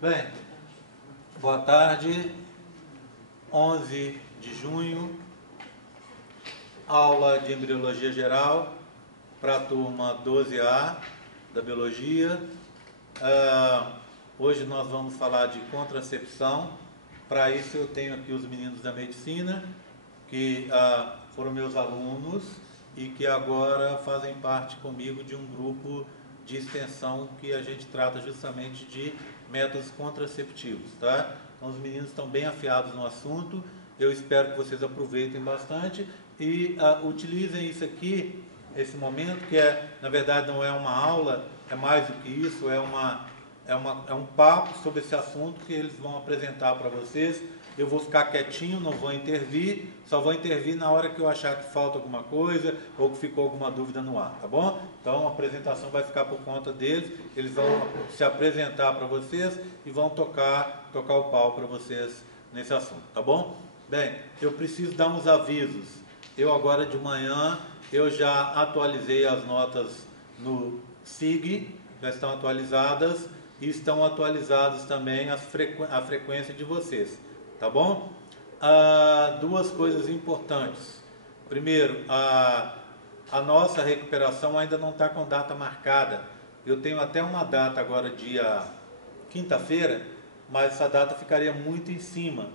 Bem, boa tarde, 11 de junho, aula de Embriologia Geral para a turma 12A da Biologia. Hoje nós vamos falar de contracepção. Para isso eu tenho aqui os meninos da Medicina, que foram meus alunos e que agora fazem parte comigo de um grupo de extensão que a gente trata justamente de métodos contraceptivos, tá? Então os meninos estão bem afiados no assunto, eu espero que vocês aproveitem bastante e utilizem isso aqui, esse momento, que na verdade não é uma aula, é mais do que isso, é um papo sobre esse assunto que eles vão apresentar para vocês. Eu vou ficar quietinho, não vou intervir, só vou intervir na hora que eu achar que falta alguma coisa ou que ficou alguma dúvida no ar, tá bom? Então a apresentação vai ficar por conta deles, eles vão se apresentar para vocês e vão tocar o pau para vocês nesse assunto, tá bom? Bem, eu preciso dar uns avisos. Eu agora de manhã, eu já atualizei as notas no SIG, já estão atualizadas e estão atualizadas também a frequência de vocês. Tá bom? Duas coisas importantes. Primeiro, a nossa recuperação ainda não está com data marcada. Eu tenho até uma data agora, dia quinta-feira, mas essa data ficaria muito em cima.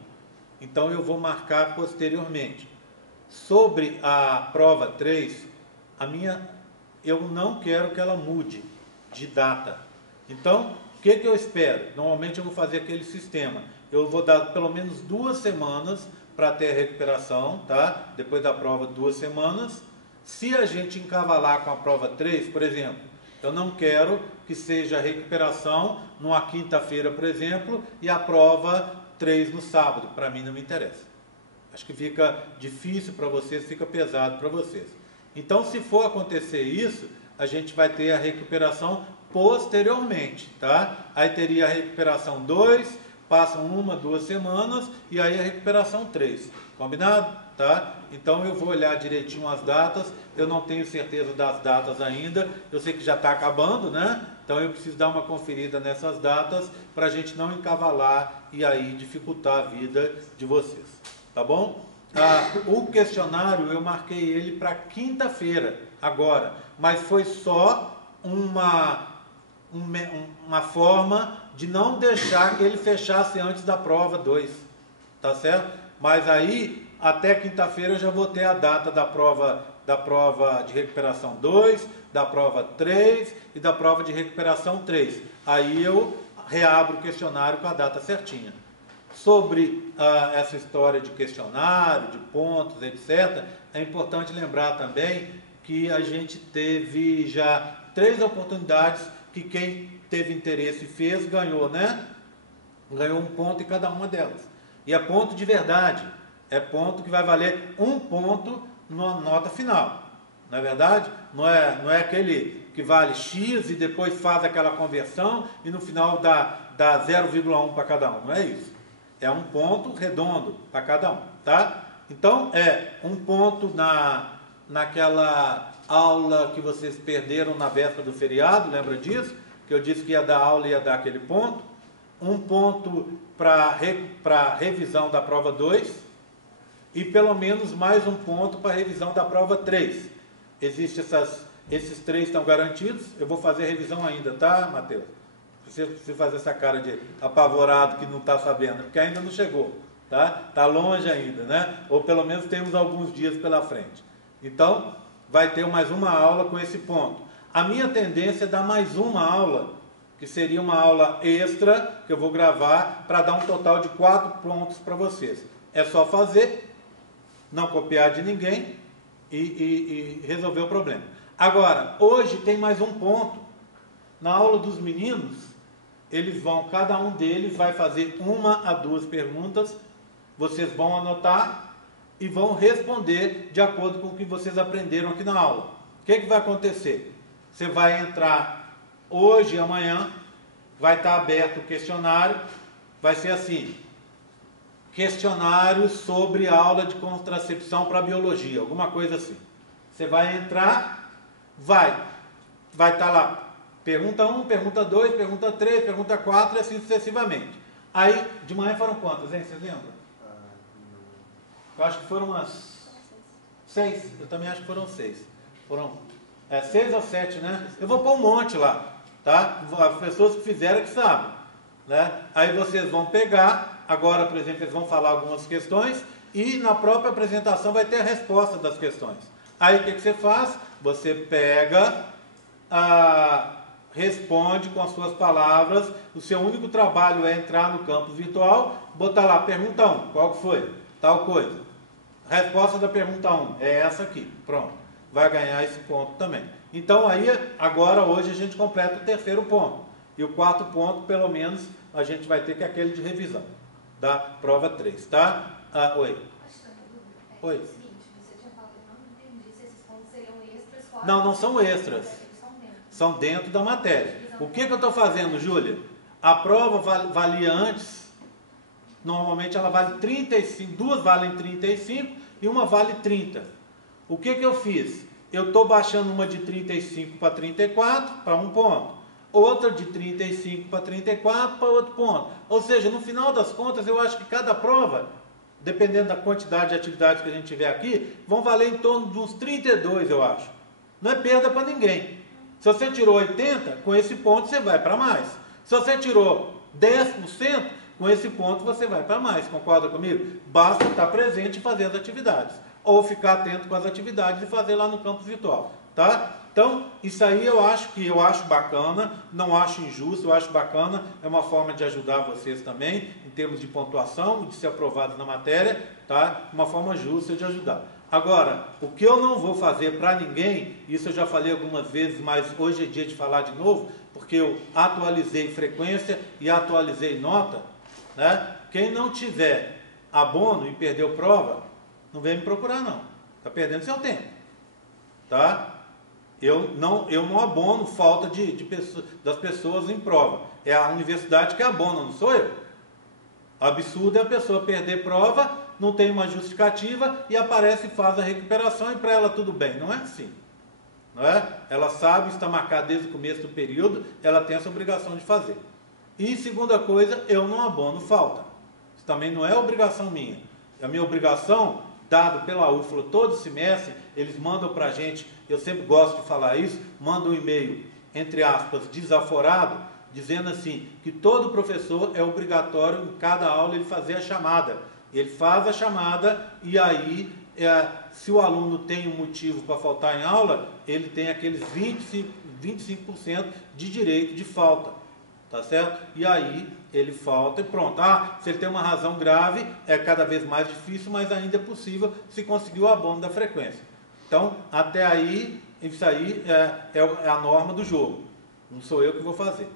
Então eu vou marcar posteriormente. Sobre a prova 3, eu não quero que ela mude de data. Então, o que eu espero? Normalmente eu vou fazer aquele sistema. Eu vou dar pelo menos 2 semanas para ter a recuperação, tá? Depois da prova, 2 semanas. Se a gente encavalar com a prova 3, por exemplo, eu não quero que seja a recuperação numa quinta-feira, por exemplo, e a prova 3 no sábado. Para mim não me interessa. Acho que fica difícil para vocês, fica pesado para vocês. Então, se for acontecer isso, a gente vai ter a recuperação posteriormente, tá? Aí teria a recuperação 2, passam 1, 2 semanas e aí a recuperação 3, combinado? Tá? Então eu vou olhar direitinho as datas, eu não tenho certeza das datas ainda, eu sei que já está acabando, né? Então eu preciso dar uma conferida nessas datas para a gente não encavalar e aí dificultar a vida de vocês, tá bom? O questionário eu marquei ele para quinta-feira agora, mas foi só uma forma de não deixar que ele fechasse antes da prova 2, tá certo? Mas aí, até quinta-feira eu já vou ter a data da prova de recuperação 2, da prova 3 e da prova de recuperação 3. Aí eu reabro o questionário com a data certinha. Sobre essa história de questionário, de pontos, etc., é importante lembrar também que a gente teve já 3 oportunidades que quem teve interesse e fez, ganhou, né? Ganhou 1 ponto em cada uma delas. E é ponto de verdade. É ponto que vai valer 1 ponto na nota final. Não é verdade? Não é aquele que vale X e depois faz aquela conversão e no final dá 0,1 para cada um. Não é isso. É 1 ponto redondo para cada um, tá? Então, é 1 ponto naquela aula que vocês perderam na véspera do feriado, lembra disso? Que eu disse que ia dar aula e ia dar aquele ponto. 1 ponto para revisão da prova 2 e pelo menos mais 1 ponto para revisão da prova 3. Esses 3 estão garantidos. Eu vou fazer revisão ainda, tá, Matheus? Você fazer essa cara de apavorado que não está sabendo, porque ainda não chegou, tá? Está longe ainda, né? Ou pelo menos temos alguns dias pela frente. Então, vai ter mais uma aula com esse ponto. A minha tendência é dar mais uma aula, que seria uma aula extra, que eu vou gravar, para dar um total de 4 pontos para vocês. É só fazer, não copiar de ninguém e resolver o problema. Agora, hoje tem mais 1 ponto. Na aula dos meninos, cada um deles vai fazer 1 a 2 perguntas, vocês vão anotar e vão responder de acordo com o que vocês aprenderam aqui na aula. O que vai acontecer? Você vai entrar hoje e amanhã, vai estar aberto o questionário, vai ser assim, questionário sobre aula de contracepção para biologia, alguma coisa assim. Você vai entrar, vai estar lá Pergunta 1, pergunta 2, pergunta 3, pergunta 4 e assim sucessivamente. Aí, de manhã foram quantas, hein? Vocês lembram? Eu acho que foram umas 6. Eu também acho que foram 6. Foram 6 ou 7, né? Eu vou pôr um monte lá, tá? As pessoas que fizeram que sabem, né? Aí vocês vão pegar, agora, por exemplo, eles vão falar algumas questões e na própria apresentação vai ter a resposta das questões. Aí o que você faz? Você pega, responde com as suas palavras. O seu único trabalho é entrar no campo virtual, botar lá, pergunta 1, qual que foi? Tal coisa. A resposta da pergunta 1 é essa aqui, pronto. Vai ganhar esse ponto também. Então aí, agora, hoje, a gente completa o terceiro ponto. E o quarto ponto, pelo menos, a gente vai ter que é aquele de revisão da prova 3, tá? Oi. Oi. Não, não são extras. São dentro da matéria. O que eu estou fazendo, Júlia? A prova valia antes, normalmente ela vale 35, duas valem 35 e uma vale 30. O que eu fiz? Eu estou baixando uma de 35 para 34 para um ponto, outra de 35 para 34 para outro ponto. Ou seja, no final das contas, eu acho que cada prova, dependendo da quantidade de atividades que a gente tiver aqui, vão valer em torno de uns 32, eu acho. Não é perda para ninguém. Se você tirou 80, com esse ponto você vai para mais. Se você tirou 10%, com esse ponto você vai para mais. Concorda comigo? Basta estar presente e fazer as atividades. Ou ficar atento com as atividades e fazer lá no campo virtual. Tá? Então, isso aí eu acho bacana, não acho injusto, eu acho bacana, é uma forma de ajudar vocês também, em termos de pontuação e de ser aprovados na matéria, tá? Uma forma justa de ajudar. Agora, o que eu não vou fazer para ninguém, isso eu já falei algumas vezes, mas hoje é dia de falar de novo, porque eu atualizei frequência e atualizei nota, né? Quem não tiver abono e perdeu prova, não vem me procurar não, está perdendo seu tempo, tá? Eu não abono falta das pessoas em prova, é a universidade que abona, não sou eu. Absurdo é a pessoa perder prova, não tem uma justificativa e aparece e faz a recuperação e para ela tudo bem. Não é assim. Não é? Ela sabe, está marcada desde o começo do período, ela tem essa obrigação de fazer. E segunda coisa, eu não abono falta. Isso também não é obrigação minha. A minha obrigação, dado pela UFLA todo semestre, eles mandam para a gente, eu sempre gosto de falar isso, mandam um e-mail, entre aspas, desaforado, dizendo assim, que todo professor é obrigatório em cada aula ele fazer a chamada. Ele faz a chamada e aí, se o aluno tem um motivo para faltar em aula, ele tem aqueles 25% de direito de falta, tá certo? E aí ele falta e pronto. Se ele tem uma razão grave, é cada vez mais difícil, mas ainda é possível se conseguir o abono da frequência. Então, até aí, isso aí é a norma do jogo. Não sou eu que vou fazer.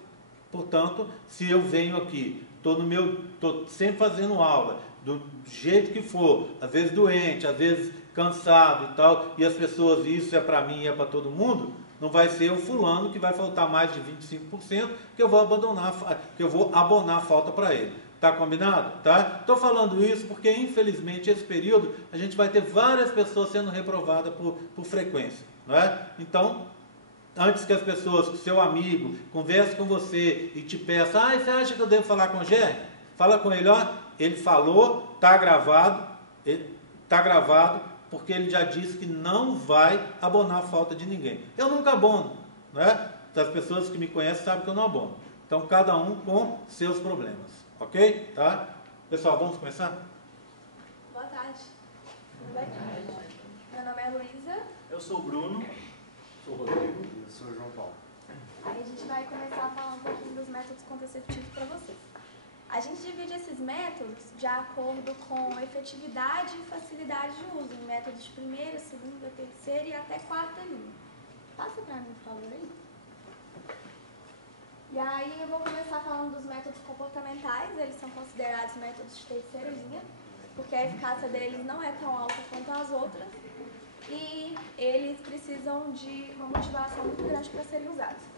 Portanto, se eu venho aqui, estou sempre fazendo aula, do jeito que for, às vezes doente, às vezes cansado e tal, e as pessoas, isso é para mim e é para todo mundo, não vai ser o fulano que vai faltar mais de 25%, que eu vou abonar a falta para ele. Tá combinado? Tá? Estou falando isso porque, infelizmente, esse período, a gente vai ter várias pessoas sendo reprovadas por frequência, não é? Então, antes que as pessoas, que seu amigo, converse com você e te peça, você acha que eu devo falar com o Gé? Fala com ele, ele falou, está gravado, porque ele já disse que não vai abonar a falta de ninguém. Eu nunca abono, né? As pessoas que me conhecem sabem que eu não abono. Então, cada um com seus problemas, ok? Tá? Pessoal, vamos começar? Boa tarde. Boa tarde. Meu nome é Luísa. Eu sou o Bruno. Sou o Rodrigo. Eu sou o João Paulo. Aí a gente vai começar a falar um pouquinho dos métodos contraceptivos para vocês. A gente divide esses métodos de acordo com efetividade e facilidade de uso, em métodos de primeira, segunda, terceira e até quarta linha. Passa para mim, por favor, aí. E aí eu vou começar falando dos métodos comportamentais, eles são considerados métodos de terceira linha, porque a eficácia deles não é tão alta quanto as outras, e eles precisam de uma motivação muito grande para serem usados.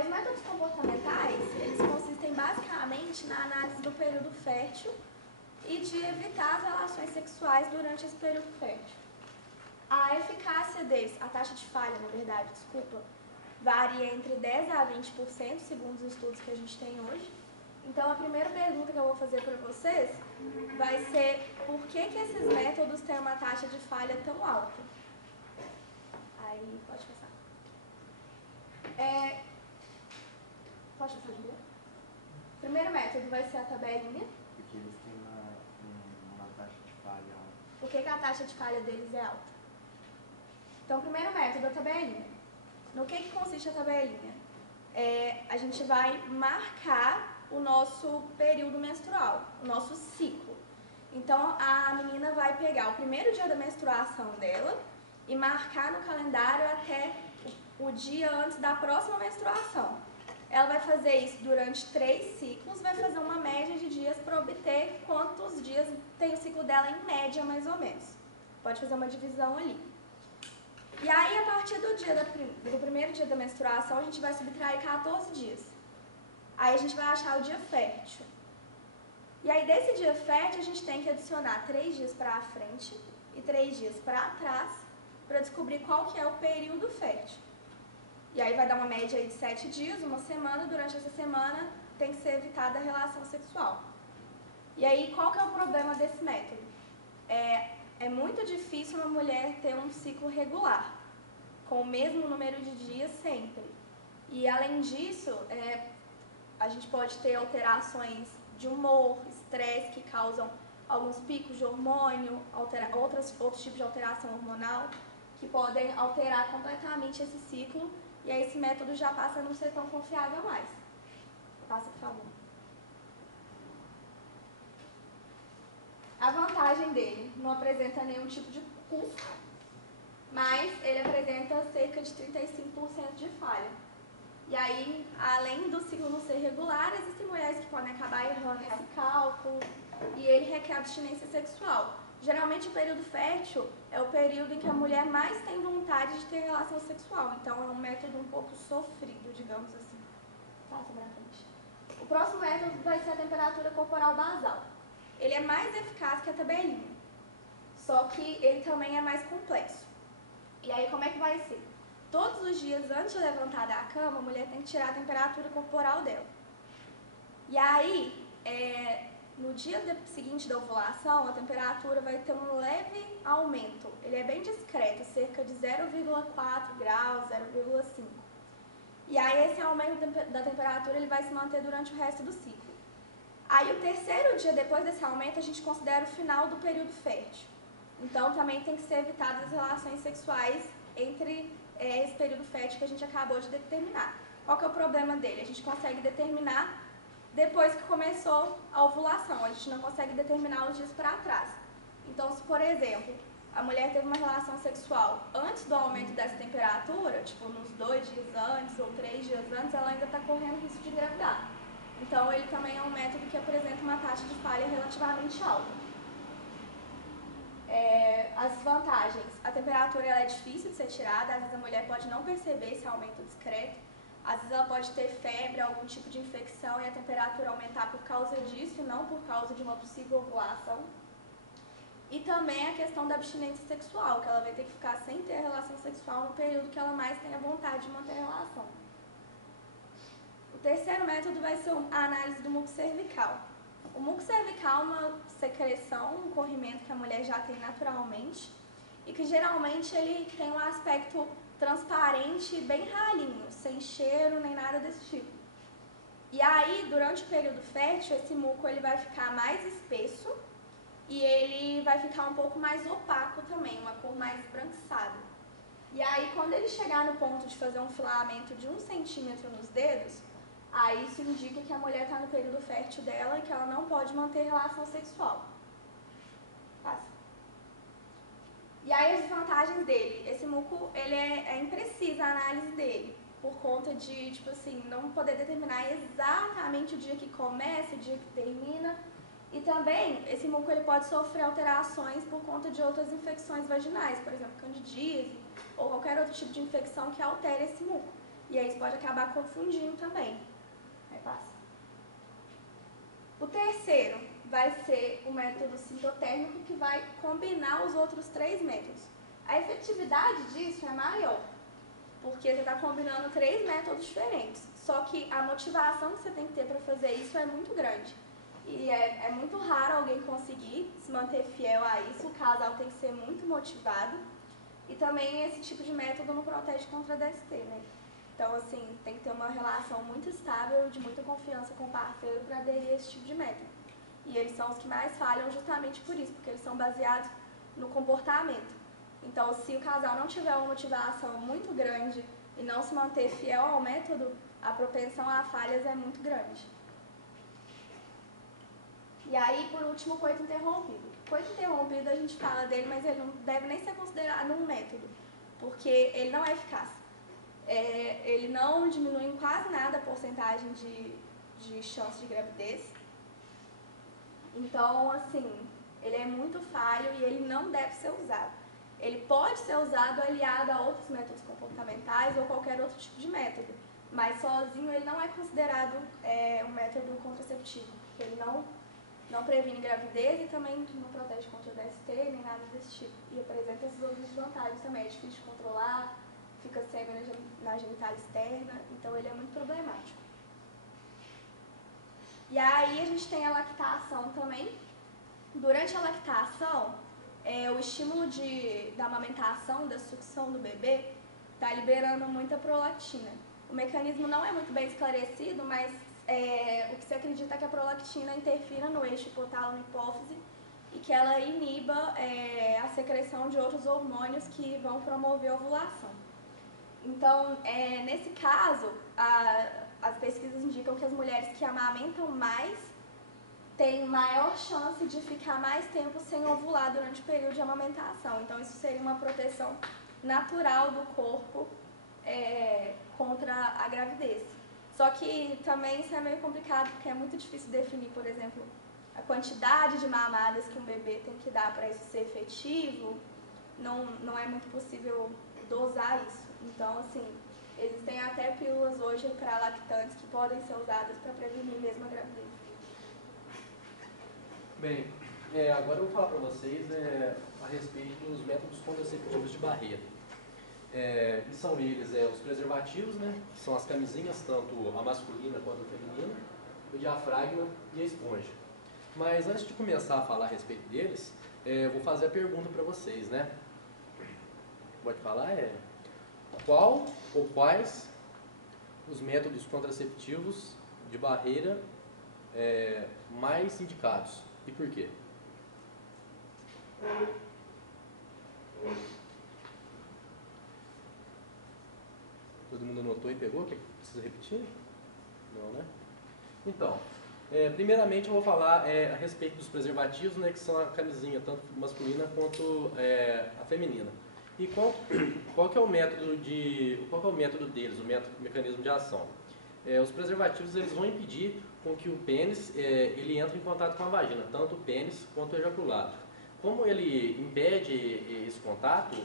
Os métodos comportamentais, eles consistem basicamente na análise do período fértil e de evitar as relações sexuais durante esse período fértil. A eficácia deles, a taxa de falha, na verdade, desculpa, varia entre 10 a 20%, segundo os estudos que a gente tem hoje. Então, a primeira pergunta que eu vou fazer para vocês vai ser por que esses métodos têm uma taxa de falha tão alta? Aí, pode passar. Pode passar de novo? O primeiro método vai ser a tabelinha. Porque eles têm uma taxa de falha alta. Por que a taxa de falha deles é alta? Então, o primeiro método, a tabelinha. No que consiste a tabelinha? A gente vai marcar o nosso período menstrual, o nosso ciclo. Então, a menina vai pegar o primeiro dia da menstruação dela e marcar no calendário até o dia antes da próxima menstruação. Ela vai fazer isso durante 3 ciclos, vai fazer uma média de dias para obter quantos dias tem o ciclo dela em média, mais ou menos. Pode fazer uma divisão ali. E aí, a partir do primeiro dia da menstruação, a gente vai subtrair 14 dias. Aí a gente vai achar o dia fértil. E aí, desse dia fértil, a gente tem que adicionar 3 dias para frente e 3 dias para trás, para descobrir qual que é o período fértil. E aí vai dar uma média aí de 7 dias, uma semana. Durante essa semana tem que ser evitada a relação sexual. E aí, qual que é o problema desse método? É muito difícil uma mulher ter um ciclo regular, com o mesmo número de dias sempre. E além disso, a gente pode ter alterações de humor, estresse, que causam alguns picos de hormônio, outros tipos de alteração hormonal, que podem alterar completamente esse ciclo, e aí esse método já passa a não ser tão confiável mais. Passa, por favor. A vantagem dele não apresenta nenhum tipo de custo, mas ele apresenta cerca de 35% de falha. E aí, além do ciclo não ser regular, existem mulheres que podem acabar errando esse cálculo, e ele requer abstinência sexual. Geralmente, o período fértil é o período em que a mulher mais tem vontade de ter relação sexual. Então, é um método um pouco sofrido, digamos assim. Passa pra frente. O próximo método vai ser a temperatura corporal basal. Ele é mais eficaz que a tabelinha, só que ele também é mais complexo. E aí, como é que vai ser? Todos os dias, antes de levantar da cama, a mulher tem que tirar a temperatura corporal dela. E aí, no dia seguinte da ovulação, a temperatura vai ter um leve aumento. Ele é bem discreto, cerca de 0,4 graus, 0,5. E aí, esse aumento da temperatura ele vai se manter durante o resto do ciclo. Aí, o terceiro dia depois desse aumento, a gente considera o final do período fértil. Então, também tem que ser evitadas as relações sexuais entre esse período fértil que a gente acabou de determinar. Qual que é o problema dele? A gente consegue determinar depois que começou a ovulação, a gente não consegue determinar os dias para trás. Então, se, por exemplo, a mulher teve uma relação sexual antes do aumento dessa temperatura, tipo nos 2 dias antes ou 3 dias antes, ela ainda está correndo risco de engravidar. Então, ele também é um método que apresenta uma taxa de falha relativamente alta. As vantagens: a temperatura ela é difícil de ser tirada, às vezes a mulher pode não perceber esse aumento discreto, às vezes ela pode ter febre, algum tipo de infecção e a temperatura aumentar por causa disso, não por causa de uma possível ovulação. E também a questão da abstinência sexual, que ela vai ter que ficar sem ter relação sexual no período que ela mais tem a vontade de manter relação. O terceiro método vai ser a análise do muco cervical. O muco cervical é uma secreção, um corrimento que a mulher já tem naturalmente e que geralmente ele tem um aspecto transparente e bem ralinho, sem cheiro nem nada desse tipo. E aí, durante o período fértil, esse muco ele vai ficar mais espesso e ele vai ficar um pouco mais opaco também, uma cor mais esbranquiçada. E aí, quando ele chegar no ponto de fazer um filamento de 1 centímetro nos dedos, aí isso indica que a mulher está no período fértil dela e que ela não pode manter relação sexual. Passa. E aí as desvantagens dele: esse muco ele é imprecisa a análise dele, por conta de, tipo assim, não poder determinar exatamente o dia que começa, o dia que termina. E também, esse muco ele pode sofrer alterações por conta de outras infecções vaginais, por exemplo, candidíase ou qualquer outro tipo de infecção que altere esse muco. E aí isso pode acabar confundindo também. Aí passa. O terceiro vai ser o método sintotérmico, que vai combinar os outros 3 métodos. A efetividade disso é maior, porque você está combinando 3 métodos diferentes. Só que a motivação que você tem que ter para fazer isso é muito grande. E é muito raro alguém conseguir se manter fiel a isso, o casal tem que ser muito motivado. E também esse tipo de método não protege contra DST, né? Então, assim, tem que ter uma relação muito estável, de muita confiança com o parceiro para aderir a esse tipo de método. E eles são os que mais falham justamente por isso, porque eles são baseados no comportamento. Então, se o casal não tiver uma motivação muito grande e não se manter fiel ao método, a propensão a falhas é muito grande. E aí, por último, o coito interrompido. O coito interrompido, a gente fala dele, mas ele não deve nem ser considerado um método, porque ele não é eficaz. Ele não diminui em quase nada a porcentagem de chance de gravidez. Então, assim, ele é muito falho e ele não deve ser usado. Ele pode ser usado aliado a outros métodos comportamentais ou qualquer outro tipo de método, mas sozinho ele não é considerado um método contraceptivo, porque ele não previne gravidez e também não protege contra o DST, nem nada desse tipo. E apresenta essas outras desvantagens também, é difícil de controlar, fica sêmen na genital externa, então ele é muito problemático. E aí a gente tem a lactação também. Durante a lactação, o estímulo da amamentação, da sucção do bebê, está liberando muita prolactina. O mecanismo não é muito bem esclarecido, mas o que se acredita é que a prolactina interfira no eixo hipotálamo-hipófise e que ela iniba a secreção de outros hormônios que vão promover a ovulação. Então, nesse caso, as pesquisas indicam que as mulheres que amamentam mais têm maior chance de ficar mais tempo sem ovular durante o período de amamentação. Então, isso seria uma proteção natural do corpo contra a gravidez. Só que também isso é meio complicado, porque é muito difícil definir, por exemplo, a quantidade de mamadas que um bebê tem que dar para isso ser efetivo. Não é muito possível dosar isso. Então, assim, existem até pílulas hoje para lactantes que podem ser usadas para prevenir mesmo a gravidez. Bem, agora eu vou falar para vocês a respeito dos métodos contraceptivos de barreira. E são eles os preservativos, né, que são as camisinhas, tanto a masculina quanto a feminina, o diafragma e a esponja. Mas antes de começar a falar a respeito deles, eu vou fazer a pergunta para vocês, né? Pode falar? Qual ou quais os métodos contraceptivos de barreira mais indicados e por quê? Todo mundo anotou e pegou? Precisa repetir? Não, né? Então, primeiramente eu vou falar a respeito dos preservativos, né, que são a camisinha, tanto masculina quanto a feminina. E qual que é o método deles, o mecanismo de ação? Os preservativos eles vão impedir com que o pênis ele entre em contato com a vagina, tanto o pênis quanto o ejaculado. Como ele impede esse contato,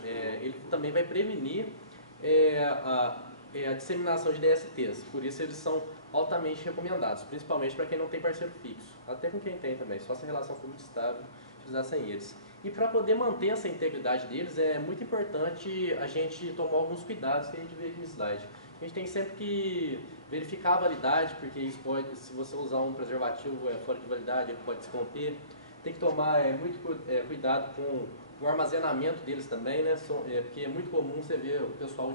ele também vai prevenir a disseminação de DSTs. Por isso eles são altamente recomendados, principalmente para quem não tem parceiro fixo. Até com quem tem também, só se a relação for muito estável, utilizar sem eles. E para poder manter essa integridade deles, é muito importante a gente tomar alguns cuidados que a gente vê aqui no slide. A gente tem sempre que verificar a validade, porque isso pode, se você usar um preservativo fora de validade, ele pode se romper. Tem que tomar muito cuidado com o armazenamento deles também, né? Porque é muito comum você ver o pessoal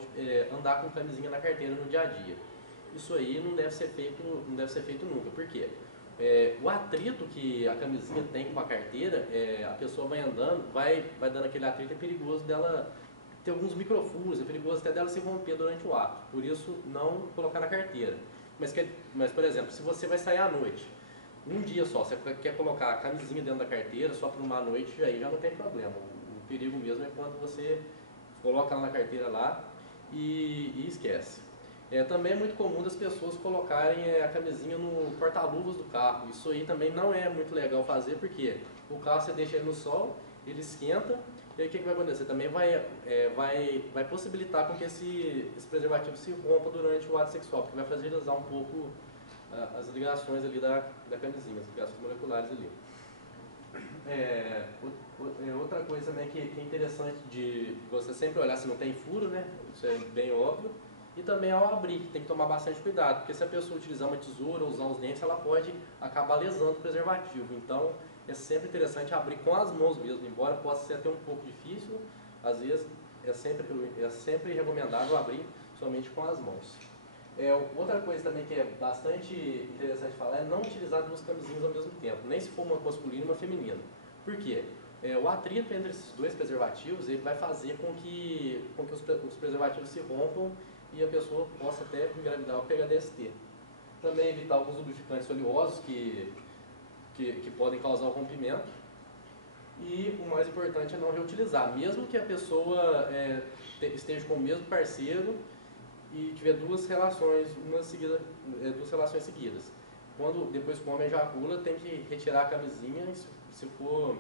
andar com camisinha na carteira no dia a dia. Isso aí não deve ser feito nunca. Por quê? O atrito que a camisinha tem com a carteira, a pessoa vai andando, vai dando aquele atrito, é perigoso dela ter alguns microfuros, é perigoso até dela se romper durante o ato. Por isso, não colocar na carteira. Mas, por exemplo, se você vai sair à noite, um dia só, você quer colocar a camisinha dentro da carteira só por uma noite, aí já não tem problema. O perigo mesmo é quando você coloca ela na carteira lá e esquece. Também é muito comum das pessoas colocarem a camisinha no porta-luvas do carro. Isso aí também não é muito legal fazer, porque o carro você deixa ele no sol, ele esquenta, e aí o que vai acontecer? Também vai possibilitar com que esse preservativo se rompa durante o ato sexual, porque vai fragilizar um pouco as ligações ali da camisinha, as ligações moleculares ali. Outra coisa também que é interessante de você sempre olhar se não tem furo, né? Isso é bem óbvio. E também ao abrir, tem que tomar bastante cuidado, porque se a pessoa utilizar uma tesoura ou usar os dentes, ela pode acabar lesando o preservativo. Então, é sempre interessante abrir com as mãos mesmo, embora possa ser até um pouco difícil, às vezes é sempre recomendável abrir somente com as mãos. Outra coisa também que é bastante interessante falar é não utilizar duas camisinhas ao mesmo tempo, nem se for uma masculina e uma feminina. Por quê? O atrito entre esses dois preservativos ele vai fazer com que os preservativos se rompam e a pessoa possa até engravidar ou pegar DST. Também evitar alguns lubrificantes oleosos que podem causar o rompimento. E o mais importante é não reutilizar, mesmo que a pessoa esteja com o mesmo parceiro e tiver duas relações seguidas. Depois que o homem ejacula, tem que retirar a camisinha e se for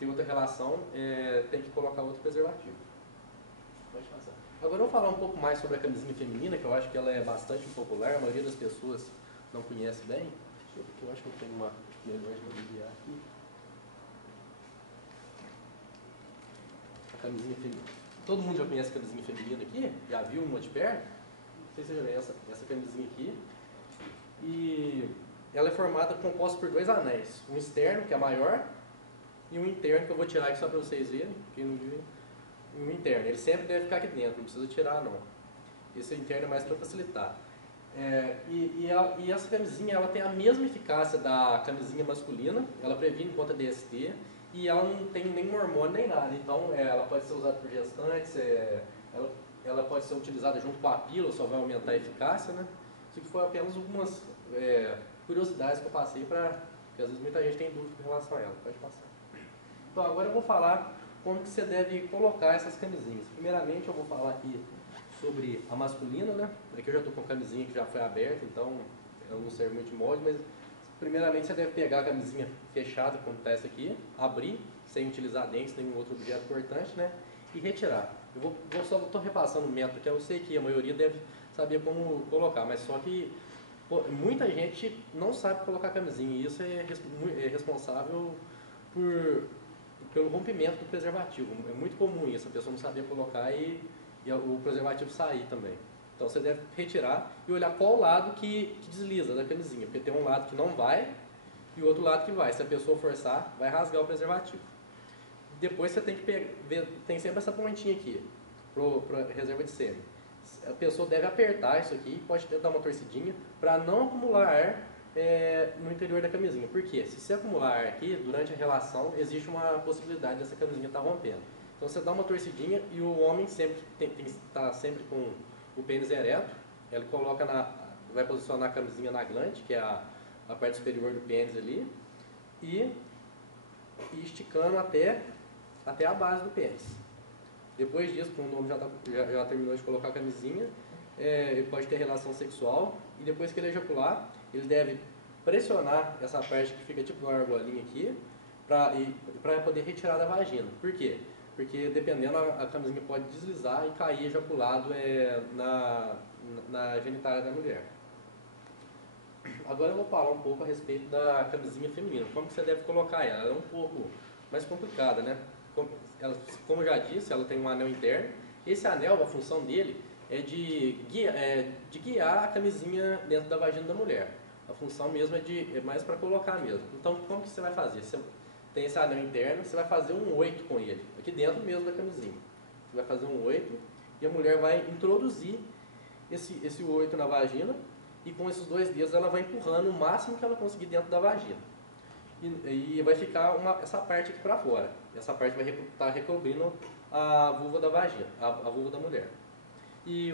ter outra relação, tem que colocar outro preservativo. Pode passar. Agora eu vou falar um pouco mais sobre a camisinha feminina, que eu acho que ela é bastante impopular, a maioria das pessoas não conhece bem. Deixa eu ver, que eu acho que eu tenho uma melhor de mobiliar aqui. A camisinha feminina. Todo mundo já conhece a camisinha feminina aqui? Já viu uma de perto? Não sei se você já vê essa camisinha aqui. E ela é composta por dois anéis. Um externo, que é maior, e um interno, que eu vou tirar aqui só para vocês verem. Quem não viu, um interno. Ele sempre deve ficar aqui dentro, não precisa tirar não. Esse interno é mais para facilitar. E essa camisinha ela tem a mesma eficácia da camisinha masculina, ela previne contra DST e ela não tem nenhum hormônio nem nada. Então ela pode ser usada por gestantes, ela pode ser utilizada junto com a pílula, só vai aumentar a eficácia, né? Isso aqui foi apenas algumas curiosidades que eu passei porque às vezes muita gente tem dúvida com relação a ela. Pode passar. Então agora eu vou falar como que você deve colocar essas camisinhas. Primeiramente eu vou falar aqui sobre a masculina, né? Aqui eu já estou com a camisinha que já foi aberta, então ela não serve muito de molde, mas primeiramente você deve pegar a camisinha fechada, como está essa aqui, abrir, sem utilizar dentes, nenhum outro objeto importante, né? E retirar. Eu só estou repassando o método, que eu sei que a maioria deve saber como colocar, mas só que muita gente não sabe colocar camisinha, e isso é responsável pelo rompimento do preservativo. É muito comum isso, a pessoa não saber colocar e o preservativo sair também. Então você deve retirar e olhar qual lado que desliza da camisinha, porque tem um lado que não vai e o outro lado que vai. Se a pessoa forçar, vai rasgar o preservativo. Depois você tem que ver, tem sempre essa pontinha aqui, para reserva de sêmen. A pessoa deve apertar isso aqui, pode dar uma torcidinha, para não acumular ar no interior da camisinha. Por quê? Se você acumular ar aqui, durante a relação, existe uma possibilidade dessa camisinha estar rompendo. Então você dá uma torcidinha e o homem sempre está sempre com o pênis ereto, ele vai posicionar a camisinha na glande, que é a parte superior do pênis ali, e esticando até a base do pênis. Depois disso, quando o homem já terminou de colocar a camisinha, ele pode ter relação sexual, e depois que ele ejacular, ele deve pressionar essa parte que fica tipo uma argolinha aqui, para poder retirar da vagina. Por quê? Porque dependendo, a camisinha pode deslizar e cair ejaculado na genitália da mulher. Agora eu vou falar um pouco a respeito da camisinha feminina. Como que você deve colocar ela? Ela é um pouco mais complicada, né? Como eu já disse, ela tem um anel interno. Esse anel, a função dele é de guiar a camisinha dentro da vagina da mulher. A função mesmo é mais para colocar mesmo. Então, como que você vai fazer? Você tem esse anel interno, você vai fazer um 8 com ele, aqui dentro mesmo da camisinha. Você vai fazer um 8 e a mulher vai introduzir esse 8 na vagina e com esses dois dedos ela vai empurrando o máximo que ela conseguir dentro da vagina. E vai ficar essa parte aqui para fora. Essa parte vai estar recobrindo a vulva da vagina, a vulva da mulher. E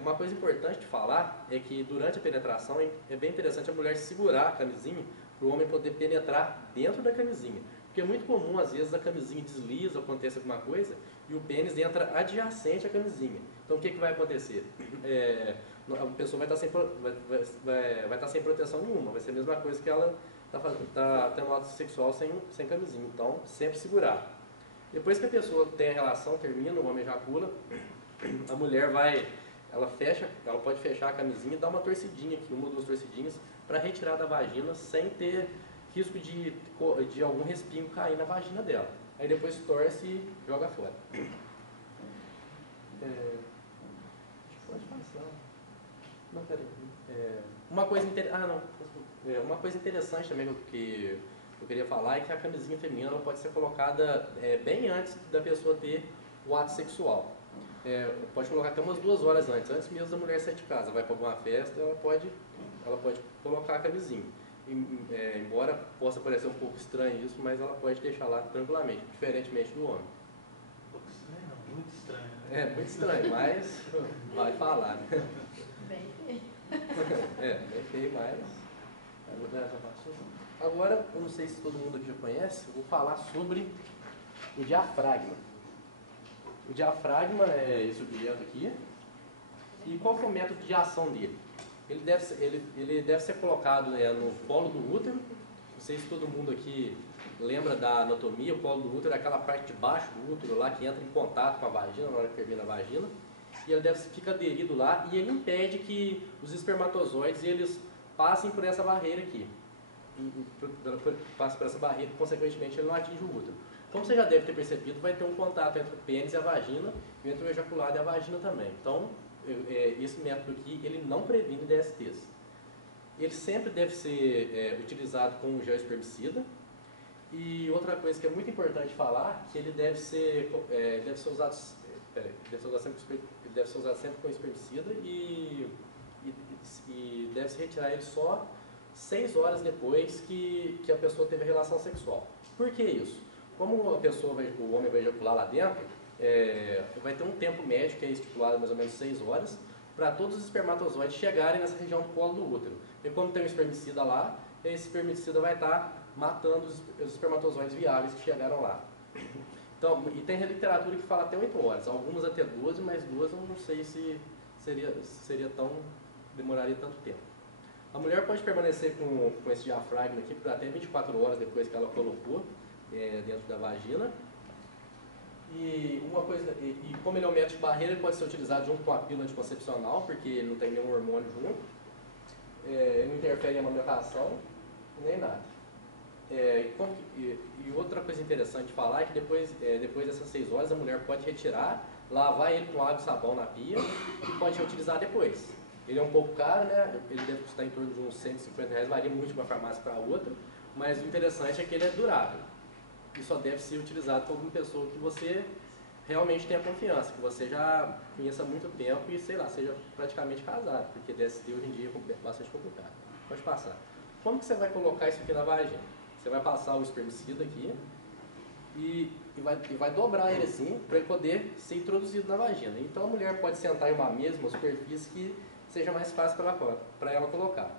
uma coisa importante de falar é que durante a penetração é bem interessante a mulher segurar a camisinha para o homem poder penetrar dentro da camisinha. Porque é muito comum, às vezes, a camisinha desliza, acontece alguma coisa, e o pênis entra adjacente à camisinha. Então, o que vai acontecer? A pessoa vai estar sem proteção nenhuma, vai ser a mesma coisa que ela está tendo ato sexual sem camisinha. Então, sempre segurar. Depois que a pessoa tem a relação, termina, o homem ejacula, a mulher ela pode fechar a camisinha e dar uma torcidinha aqui, uma ou duas torcidinhas, para retirar da vagina sem ter risco de algum respingo cair na vagina dela. Aí depois torce e joga fora. Pode passar. Não, peraí. Uma coisa interessante também que eu queria falar é que a camisinha feminina ela pode ser colocada bem antes da pessoa ter o ato sexual. Pode colocar até umas 2 horas antes mesmo da mulher sair de casa. Vai para alguma festa, ela pode colocar a camisinha. Embora possa parecer um pouco estranho isso, mas ela pode deixar lá tranquilamente, diferentemente do homem. Um pouco estranho, não, muito estranho. Muito estranho, mas vai falar, né? Bem feio. Bem feio, mas... Já passou. Agora, eu não sei se todo mundo aqui já conhece, eu vou falar sobre o diafragma. O diafragma é esse objeto aqui. E qual que é o método de ação dele? Ele deve ser colocado no colo do útero. Não sei se todo mundo aqui lembra da anatomia. O colo do útero é aquela parte de baixo do útero lá que entra em contato com a vagina, na hora que termina a vagina. E ele fica aderido lá e ele impede que os espermatozoides eles passem por essa barreira aqui. Passa por essa barreira e, consequentemente, ele não atinge o útero. Como você já deve ter percebido, vai ter um contato entre o pênis e a vagina, e entre o ejaculado e a vagina também. Então, esse método aqui, ele não previne DSTs. Ele sempre deve ser utilizado com um gel espermicida. E outra coisa que é muito importante falar, que ele deve ser usado sempre com espermicida e deve-se retirar ele só 6 horas depois que a pessoa teve a relação sexual. Por que isso? Como o homem vai ejacular lá dentro, vai ter um tempo médio, que é estipulado mais ou menos 6 horas, para todos os espermatozoides chegarem nessa região do colo do útero. E como tem um espermicida lá, esse espermicida vai estar matando os espermatozoides viáveis que chegaram lá. Então, e tem literatura que fala até 8 horas, algumas até 12, mas 2 eu não sei se demoraria tanto tempo. A mulher pode permanecer com esse diafragma aqui por até 24 horas depois que ela colocou dentro da vagina. E como ele é um método de barreira, ele pode ser utilizado junto com a pílula anticoncepcional, porque ele não tem nenhum hormônio junto. Ele não interfere em amamentação, nem nada. E outra coisa interessante de falar é que depois dessas 6 horas a mulher pode retirar, lavar ele com água e sabão na pia e pode reutilizar depois. Ele é um pouco caro, né? Ele deve custar em torno de uns R$150, varia muito de uma farmácia para outra, mas o interessante é que ele é durável e só deve ser utilizado por alguma pessoa que você realmente tenha confiança, que você já conheça há muito tempo e, sei lá, seja praticamente casado, porque DST hoje em dia é bastante complicado. Pode passar. Como que você vai colocar isso aqui na vagina? Você vai passar o espermicida aqui e vai dobrar ele assim, para ele poder ser introduzido na vagina. Então a mulher pode sentar em uma mesa, uma superfície que seja mais fácil para ela colocar.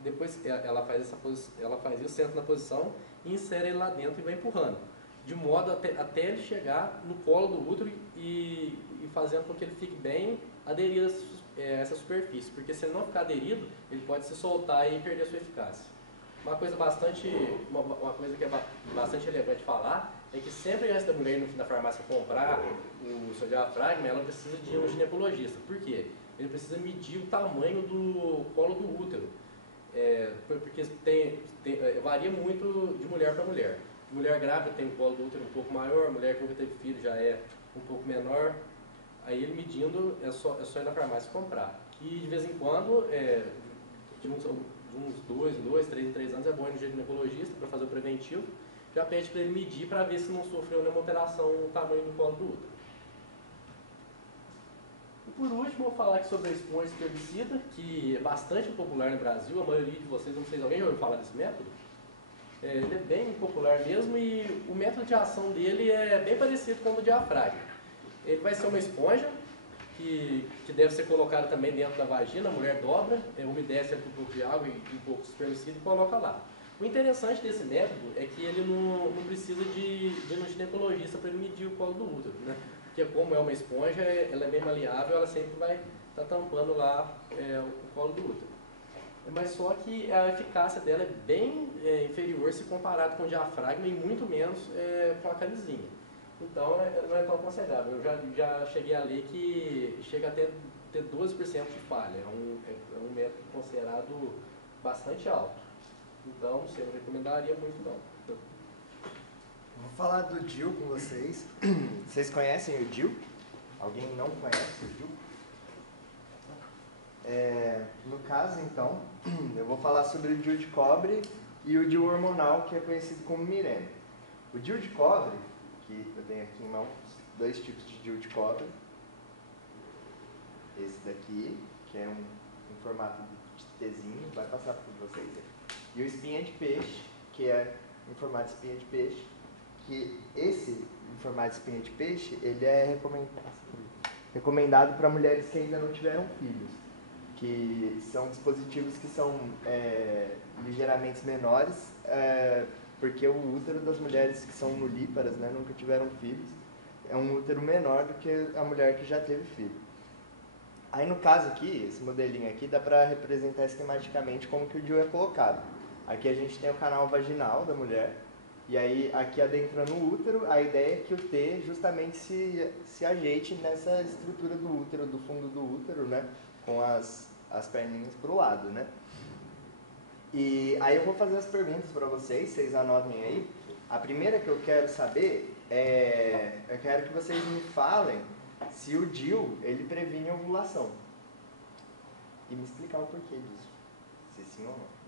Depois ela faz isso, senta na posição e insere ele lá dentro e vai empurrando, de modo até ele chegar no colo do útero e fazendo com que ele fique bem aderido a essa superfície, porque se ele não ficar aderido, ele pode se soltar e perder a sua eficácia. Uma coisa que é bastante relevante falar é que sempre antes da mulher ir na farmácia comprar o seu diafragma, ela precisa de um ginecologista. Por quê? Ele precisa medir o tamanho do colo do útero, porque varia muito de mulher para mulher. Mulher grávida tem o colo do útero um pouco maior, mulher que nunca teve filho já é um pouco menor. Aí ele medindo, é só ir na farmácia comprar. E de vez em quando, de uns 3 em 3 anos, é bom ir no ginecologista para fazer o preventivo. Já pede para ele medir para ver se não sofreu nenhuma alteração no tamanho do colo do útero. E por último, eu vou falar aqui sobre a esponja espermicida, que é bastante popular no Brasil. A maioria de vocês, não sei se alguém já ouviu falar desse método. Ele é bem popular mesmo e o método de ação dele é bem parecido com o do diafragma. Ele vai ser uma esponja que deve ser colocada também dentro da vagina. A mulher dobra, umedece com um pouco de água e um pouco de espermicida e coloca lá. O interessante desse método é que ele não precisa de ir no ginecologista para ele medir o colo do útero, né? Porque como é uma esponja, ela é bem maleável, ela sempre vai estar tampando lá o colo do útero. Mas só que a eficácia dela é bem inferior se comparado com o diafragma e muito menos com a camisinha. Então não é tão aconselhável. Eu já cheguei a ler que chega até ter 12% de falha. É um método considerado bastante alto. Então, não sei, eu não recomendaria muito não. Vou falar do DIU com vocês. Vocês conhecem o DIU? Alguém não conhece o DIU? No caso, então, eu vou falar sobre o DIU de cobre e o DIU hormonal, que é conhecido como Mirena. O DIU de cobre, que eu tenho aqui em mãos, 2 tipos de DIU de cobre. Esse daqui, que é em formato de Tzinho, vai passar por vocês aí. E o espinha de peixe, que é em formato de espinha de peixe, que esse, em formato de espinha de peixe, ele é recomendado para mulheres que ainda não tiveram filhos, que são dispositivos que são ligeiramente menores, porque o útero das mulheres que são nulíparas, né, nunca tiveram filhos, é um útero menor do que a mulher que já teve filho. Aí no caso aqui, esse modelinho aqui, dá para representar esquematicamente como que o DIU é colocado. Aqui a gente tem o canal vaginal da mulher, e aí aqui adentrando o útero, a ideia é que o T justamente se ajeite nessa estrutura do útero, do fundo do útero, né? Com as perninhas para o lado, né? E aí eu vou fazer as perguntas para vocês anotem aí. A primeira que eu quero saber eu quero que vocês me falem se o DIU, ele previne a ovulação. E me explicar o porquê disso. Se sim ou não.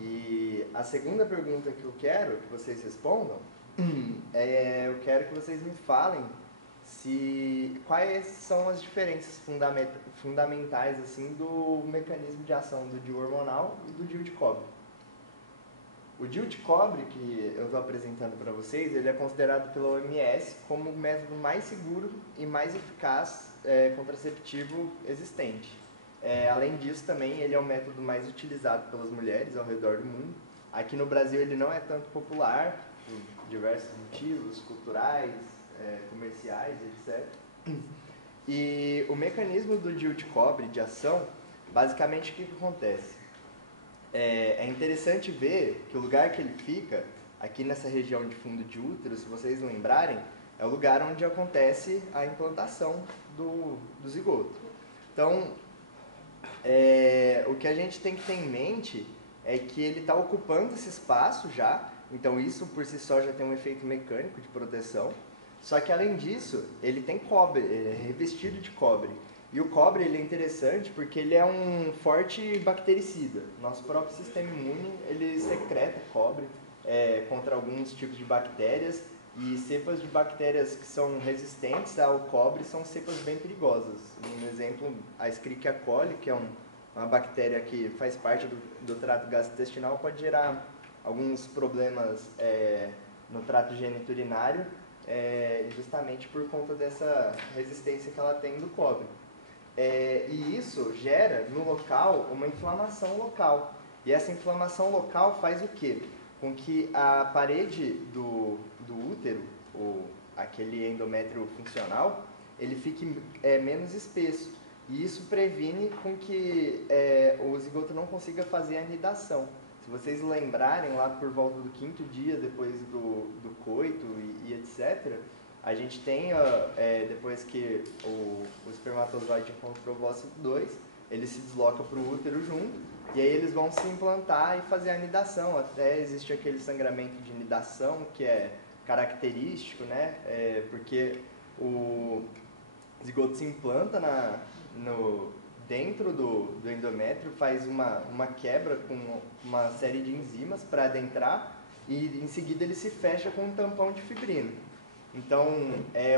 E a segunda pergunta que eu quero que vocês respondam eu quero que vocês me falem quais são as diferenças fundamentais assim, do mecanismo de ação do DIU hormonal e do DIU de cobre. O DIU de cobre, que eu estou apresentando para vocês, ele é considerado pela OMS como o método mais seguro e mais eficaz contraceptivo existente. Além disso, também, ele é o método mais utilizado pelas mulheres ao redor do mundo. Aqui no Brasil ele não é tanto popular, por diversos motivos, culturais, comerciais, etc. E o mecanismo do DIU de cobre de ação, basicamente o que acontece? É interessante ver que o lugar que ele fica, aqui nessa região de fundo de útero, se vocês lembrarem, é o lugar onde acontece a implantação do zigoto. Então, o que a gente tem que ter em mente é que ele está ocupando esse espaço já, então isso por si só já tem um efeito mecânico de proteção, só que além disso, ele tem cobre, ele é revestido de cobre. E o cobre ele é interessante porque ele é um forte bactericida. Nosso próprio sistema imune ele secreta cobre contra alguns tipos de bactérias, e cepas de bactérias que são resistentes ao cobre são cepas bem perigosas. Um exemplo, a Escherichia coli, que é uma bactéria que faz parte do trato gastrointestinal, pode gerar alguns problemas no trato geniturinário, justamente por conta dessa resistência que ela tem do cobre. E isso gera no local uma inflamação local. E essa inflamação local faz o quê? Com que a parede do útero, aquele endométrio funcional, ele fique menos espesso. E isso previne com que o zigoto não consiga fazer a anidação. Se vocês lembrarem, lá por volta do 5º dia depois do coito e etc., a gente tem, depois que o espermatozoide encontrou o ovócito 2, ele se desloca para o útero junto, e aí eles vão se implantar e fazer a anidação. Até existe aquele sangramento de anidação que é característico, né? Porque o zigoto se implanta dentro do endométrio, faz uma quebra com uma série de enzimas para adentrar, e em seguida ele se fecha com um tampão de fibrina. Então,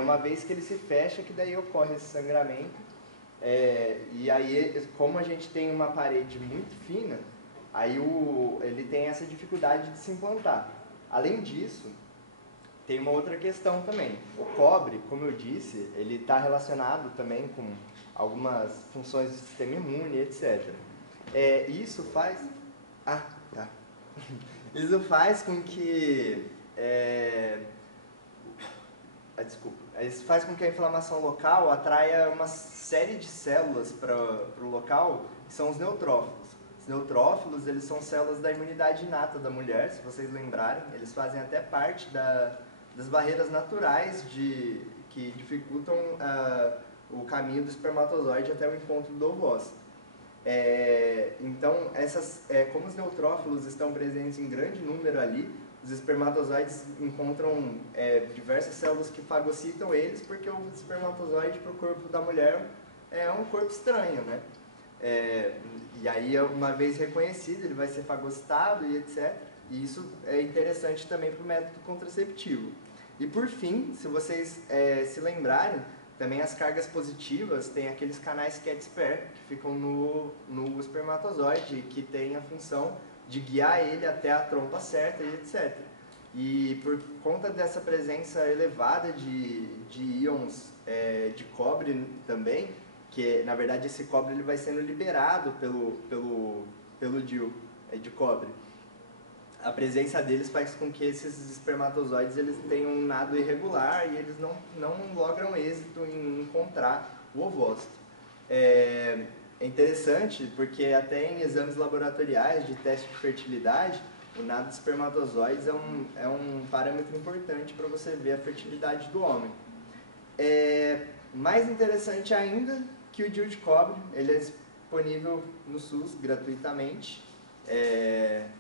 uma vez que ele se fecha, que daí ocorre esse sangramento, e aí, como a gente tem uma parede muito fina, aí ele tem essa dificuldade de se implantar. Além disso, tem uma outra questão também. O cobre, como eu disse, ele está relacionado também com algumas funções do sistema imune, etc. Isso faz... Isso faz com que... Isso faz com que a inflamação local atraia uma série de células para o local, que são os neutrófilos. Os neutrófilos, eles são células da imunidade inata da mulher, se vocês lembrarem. Eles fazem até parte das barreiras naturais que dificultam o caminho do espermatozoide até o encontro do ovócito. Então, como os neutrófilos estão presentes em grande número ali, os espermatozoides encontram diversas células que fagocitam eles, porque o espermatozoide para o corpo da mulher é um corpo estranho, né? E aí, uma vez reconhecido, ele vai ser fagocitado e etc. E isso é interessante também para o método contraceptivo. E por fim, se vocês se lembrarem, também as cargas positivas têm aqueles canais Cat-Spare que ficam no espermatozoide, que tem a função de guiar ele até a trompa certa e etc. E por conta dessa presença elevada de íons de cobre também, que na verdade esse cobre ele vai sendo liberado pelo DIU de cobre. A presença deles faz com que esses espermatozoides eles tenham um nado irregular e eles não logram êxito em encontrar o ovócito. É interessante porque até em exames laboratoriais de teste de fertilidade, o nado de espermatozoides é um parâmetro importante para você ver a fertilidade do homem. Mais interessante ainda que o DIU de cobre, ele é disponível no SUS gratuitamente.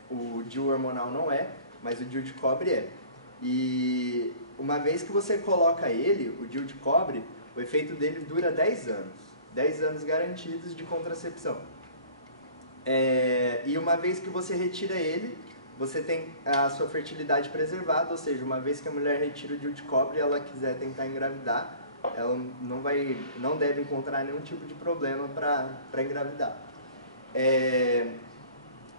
O DIU hormonal não é, mas o DIU de cobre é. E uma vez que você coloca ele, o DIU de cobre, o efeito dele dura 10 anos. 10 anos garantidos de contracepção. E uma vez que você retira ele, você tem a sua fertilidade preservada, ou seja, uma vez que a mulher retira o DIU de cobre e ela quiser tentar engravidar, ela não deve encontrar nenhum tipo de problema para engravidar.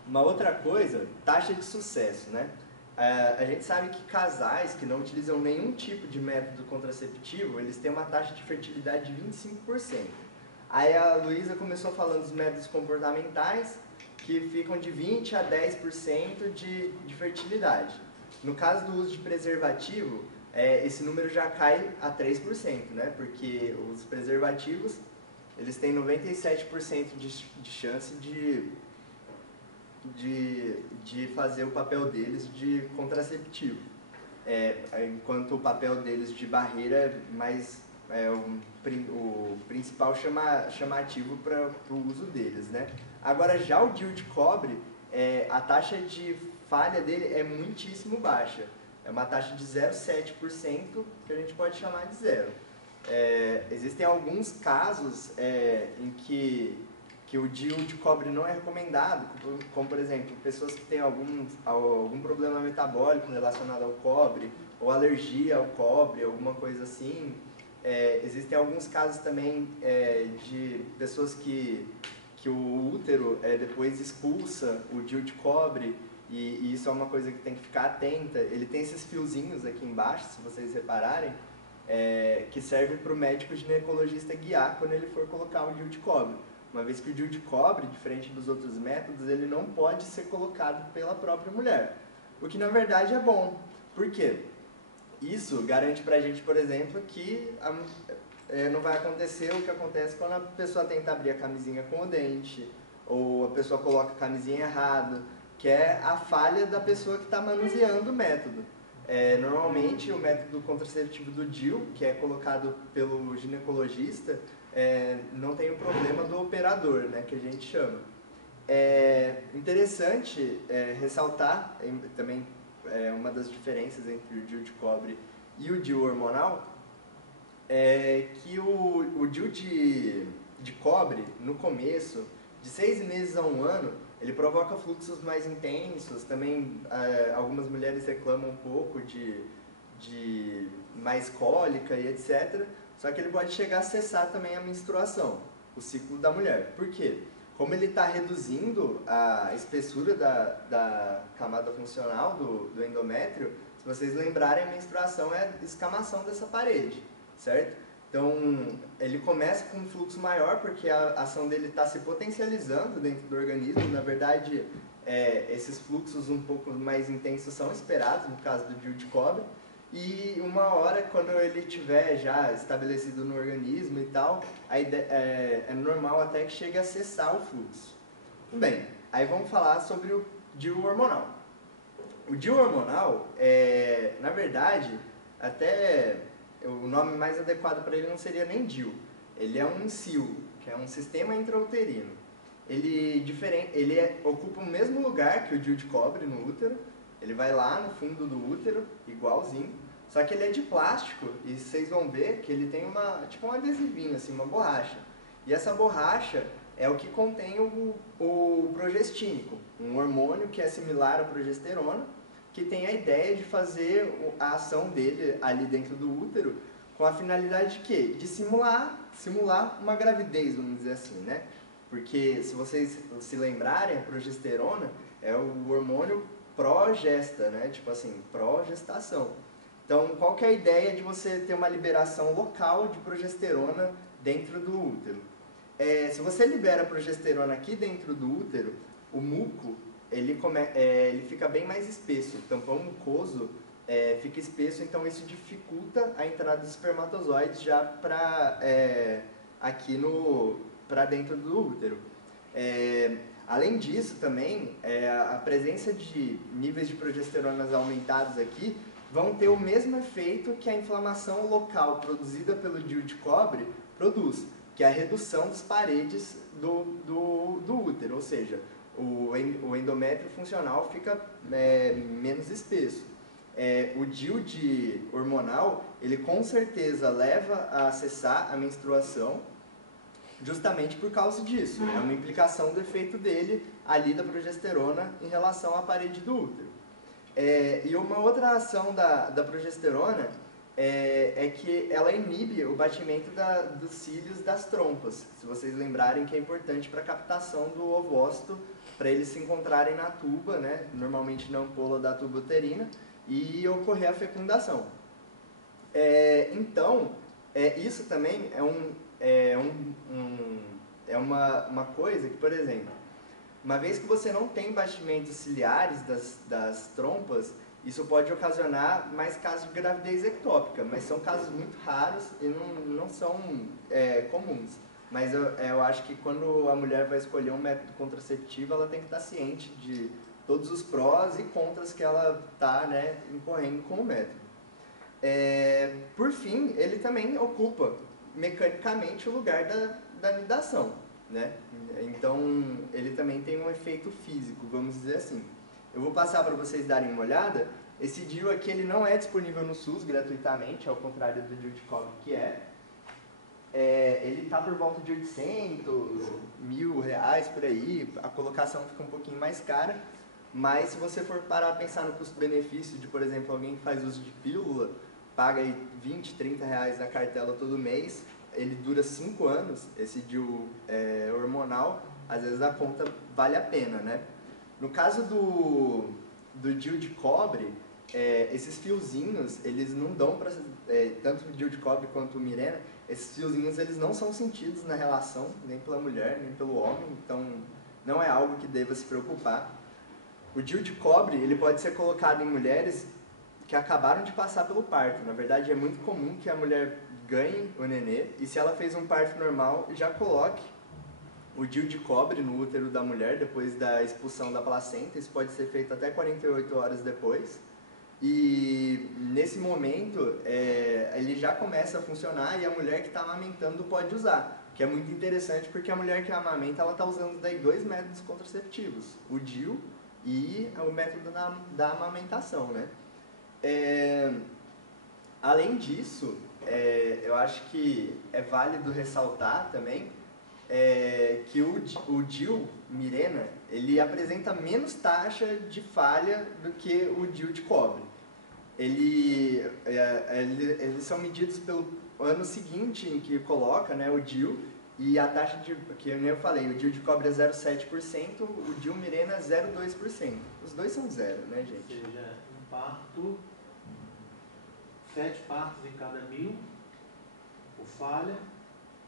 Uma outra coisa, taxa de sucesso, né? A gente sabe que casais que não utilizam nenhum tipo de método contraceptivo, eles têm uma taxa de fertilidade de 25%. Aí a Luísa começou falando dos métodos comportamentais, que ficam de 20% a 10% de fertilidade. No caso do uso de preservativo, esse número já cai a 3%, né? Porque os preservativos, eles têm 97% de chance de fazer o papel deles de contraceptivo, enquanto o papel deles de barreira é o principal chamativo para o uso deles, né? Agora, já o DIU de cobre, a taxa de falha dele é muitíssimo baixa, é uma taxa de 0,7%, que a gente pode chamar de zero. Existem alguns casos em que o DIU de cobre não é recomendado, como por exemplo, pessoas que têm algum problema metabólico relacionado ao cobre, ou alergia ao cobre, alguma coisa assim. Existem alguns casos também de pessoas que o útero depois expulsa o DIU de cobre, e isso é uma coisa que tem que ficar atenta. Ele tem esses fiozinhos aqui embaixo, se vocês repararem, que servem para o médico ginecologista guiar quando ele for colocar o DIU de cobre. Uma vez que o DIU de cobre, diferente dos outros métodos, ele não pode ser colocado pela própria mulher. O que na verdade é bom. Por quê? Isso garante pra gente, por exemplo, que não vai acontecer o que acontece quando a pessoa tenta abrir a camisinha com o dente, ou a pessoa coloca a camisinha errado, que é a falha da pessoa que está manuseando o método. Normalmente o método contraceptivo do DIU, que é colocado pelo ginecologista, não tem o problema do operador, né, que a gente chama. Interessante ressaltar também uma das diferenças entre o DIU de cobre e o DIU hormonal, que o DIU de cobre, no começo, de 6 meses a 1 ano, ele provoca fluxos mais intensos. Também algumas mulheres reclamam um pouco de mais cólica e etc. Só que ele pode chegar a cessar também a menstruação, o ciclo da mulher. Por quê? Como ele está reduzindo a espessura da camada funcional do endométrio, se vocês lembrarem, a menstruação é a escamação dessa parede, certo? Então, ele começa com um fluxo maior, porque a ação dele está se potencializando dentro do organismo. Na verdade, esses fluxos um pouco mais intensos são esperados, no caso do DIU de cobre. E uma hora, quando ele estiver já estabelecido no organismo e tal, é normal até que chegue a cessar o fluxo. Bem, aí vamos falar sobre o DIU hormonal. O DIU hormonal, na verdade, até o nome mais adequado para ele não seria nem DIU. Ele é um SIU, que é um sistema intrauterino. ocupa o mesmo lugar que o DIU de cobre no útero. Ele vai lá no fundo do útero, igualzinho, só que ele é de plástico e vocês vão ver que ele tem tipo um adesivinho, assim, uma borracha. E essa borracha é o que contém o progestínico, um hormônio que é similar à progesterona, que tem a ideia de fazer a ação dele ali dentro do útero com a finalidade de quê? De simular uma gravidez, vamos dizer assim, né? Porque se vocês se lembrarem, a progesterona é o hormônio progesta, né? Tipo assim, progestação. Então, qual que é a ideia de você ter uma liberação local de progesterona dentro do útero? Se você libera progesterona aqui dentro do útero, o muco ele fica bem mais espesso, o tampão mucoso fica espesso, então isso dificulta a entrada dos espermatozoides já para dentro do útero. Além disso também, a presença de níveis de progesteronas aumentados aqui vão ter o mesmo efeito que a inflamação local produzida pelo DIU de cobre produz, que é a redução das paredes do útero, ou seja, o endométrio funcional fica menos espesso. O DIU hormonal, ele com certeza leva a cessar a menstruação, justamente por causa disso. É uma implicação do efeito dele ali da progesterona em relação à parede do útero. E uma outra ação da progesterona é que ela inibe o batimento dos cílios das trompas. Se vocês lembrarem que é importante para a captação do ovócito, para eles se encontrarem na tuba, né, normalmente na ampola da tuba uterina, e ocorrer a fecundação. Então, isso também é uma coisa que, por exemplo, uma vez que você não tem batimentos ciliares das trompas, isso pode ocasionar mais casos de gravidez ectópica, mas são casos muito raros e não são comuns. Mas eu acho que quando a mulher vai escolher um método contraceptivo, ela tem que estar ciente de todos os prós e contras que ela está, né, incorrendo com o método. Por fim, ele também ocupa mecanicamente o lugar da nidação, né? Então, ele também tem um efeito físico, vamos dizer assim. Eu vou passar para vocês darem uma olhada. Esse DIU aqui ele não é disponível no SUS gratuitamente, ao contrário do DIU de cobre que ele está por volta de 800, R$1.000 por aí, a colocação fica um pouquinho mais cara, mas se você for parar a pensar no custo-benefício de, por exemplo, alguém que faz uso de pílula, paga aí R$20, R$30 a cartela todo mês, ele dura 5 anos, esse DIU hormonal, às vezes a conta vale a pena, né? No caso do DIU de cobre, esses fiozinhos, eles não dão para... tanto o DIU de cobre quanto o Mirena, esses fiozinhos eles não são sentidos na relação, nem pela mulher, nem pelo homem, então não é algo que deva se preocupar. O DIU de cobre ele pode ser colocado em mulheres que acabaram de passar pelo parto. Na verdade, é muito comum que a mulher ganhe o nenê, e se ela fez um parto normal, já coloque o DIU de cobre no útero da mulher depois da expulsão da placenta. Isso pode ser feito até 48 horas depois. E nesse momento, ele já começa a funcionar e a mulher que está amamentando pode usar. Que é muito interessante porque a mulher que amamenta, ela está usando daí 2 métodos contraceptivos. O DIU e o método da amamentação, né? Além disso, eu acho que é válido ressaltar também que o DIU Mirena, ele apresenta menos taxa de falha do que o DIU de cobre. Eles são medidos pelo ano seguinte em que coloca, né, o DIU, e a taxa que eu falei, o DIU de cobre é 0,7%, o DIU Mirena é 0,2%. Os dois são zero, né, gente? Ou seja, um parto, 7 partos em cada 1.000 por falha,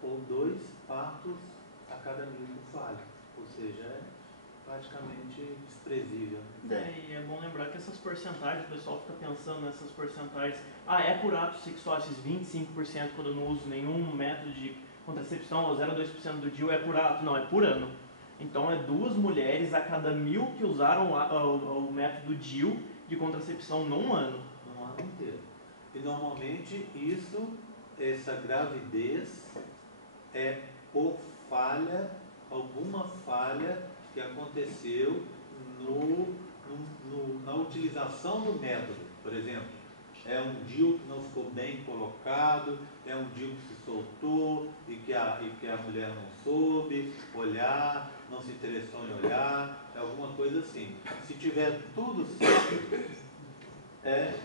ou 2 partos a cada 1.000 por falha. Ou seja, é praticamente desprezível. E é bom lembrar que essas porcentagens, o pessoal fica pensando nessas porcentagens. É por ato sexual esses 25% quando eu não uso nenhum método de contracepção, ou 0,2% do DIU é por ato. Não, é por ano. Então é 2 mulheres a cada 1.000 que usaram o método DIU de contracepção num ano. No ano inteiro. E normalmente essa gravidez é por falha alguma falha que aconteceu na utilização do método. Por exemplo, é um DIU que não ficou bem colocado, é um DIU que se soltou e que a mulher não soube olhar, não se interessou em olhar, é alguma coisa assim. Se tiver tudo certo,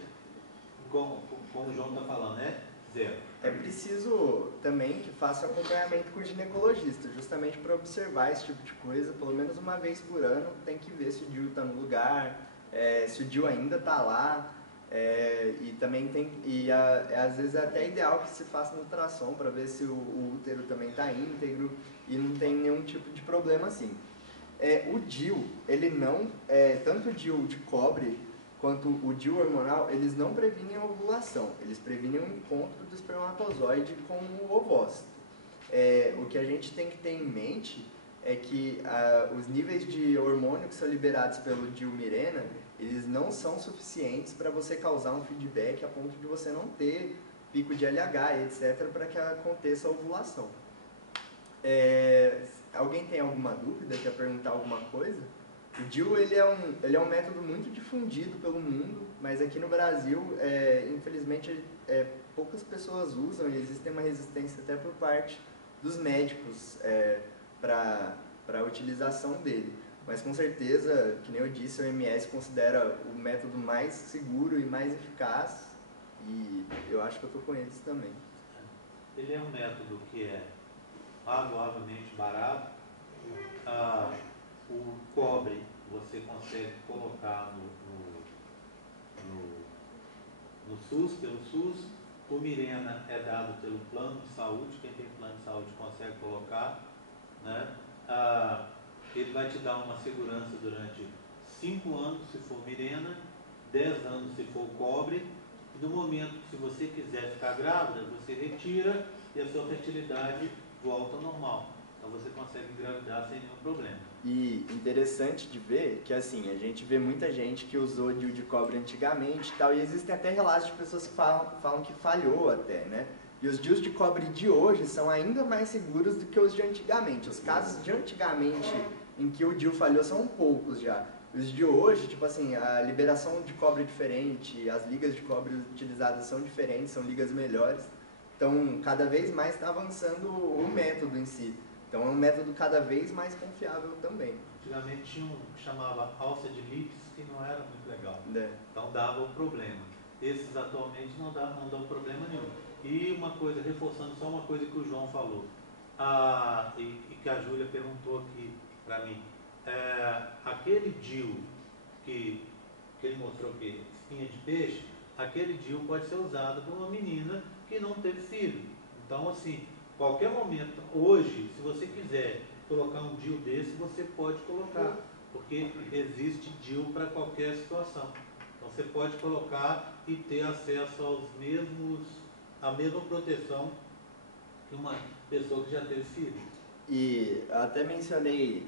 como o João está falando, é zero. É preciso também que faça um acompanhamento com o ginecologista, justamente para observar esse tipo de coisa, pelo menos uma vez por ano, tem que ver se o DIU está no lugar, se o DIU ainda está lá, e também tem, às vezes é até ideal que se faça um ultrassom para ver se o útero também está íntegro e não tem nenhum tipo de problema assim. O DIU, ele não, tanto o DIU de cobre quanto o DIU hormonal, eles não previnem a ovulação, eles previnem o encontro do espermatozoide com o ovócito. O que a gente tem que ter em mente é que os níveis de hormônio que são liberados pelo DIU Mirena, eles não são suficientes para você causar um feedback a ponto de você não ter pico de LH, etc., para que aconteça a ovulação. Alguém tem alguma dúvida, quer perguntar alguma coisa? O DIU ele é um método muito difundido pelo mundo, mas aqui no Brasil, infelizmente, poucas pessoas usam e existe uma resistência até por parte dos médicos para a utilização dele. Mas com certeza, que nem eu disse, o OMS considera o método mais seguro e mais eficaz e eu acho que eu estou com eles também. Ele é um método que é razoavelmente barato. O cobre você consegue colocar no SUS, pelo SUS. O Mirena é dado pelo plano de saúde, quem tem plano de saúde consegue colocar, né? Ele vai te dar uma segurança durante 5 anos se for Mirena, 10 anos se for cobre, e no momento que se você quiser ficar grávida, você retira e a sua fertilidade volta ao normal. Então você consegue engravidar sem nenhum problema. E interessante de ver que assim, a gente vê muita gente que usou DIU de cobre antigamente e tal, e existem até relatos de pessoas que falam que falhou até, né? E os DIUs de cobre de hoje são ainda mais seguros do que os de antigamente. Os casos de antigamente em que o DIU falhou são poucos já. Os de hoje, tipo assim, a liberação de cobre é diferente, as ligas de cobre utilizadas são diferentes, são ligas melhores. Então, cada vez mais está avançando o método em si. Então, é um método cada vez mais confiável também. Antigamente tinha um que chamava alça de Lips, que não era muito legal. Então, dava um problema. Esses atualmente não dão problema nenhum. E uma coisa, reforçando só uma coisa que o João falou, e que a Júlia perguntou aqui para mim. Aquele DIU que ele mostrou aqui, espinha de peixe, aquele DIU pode ser usado por uma menina que não teve filho. Então, assim, qualquer momento, hoje, se você quiser colocar um DIU desse, você pode colocar, porque existe DIU para qualquer situação. Então, você pode colocar e ter acesso à mesma proteção que uma pessoa que já teve filho. E até mencionei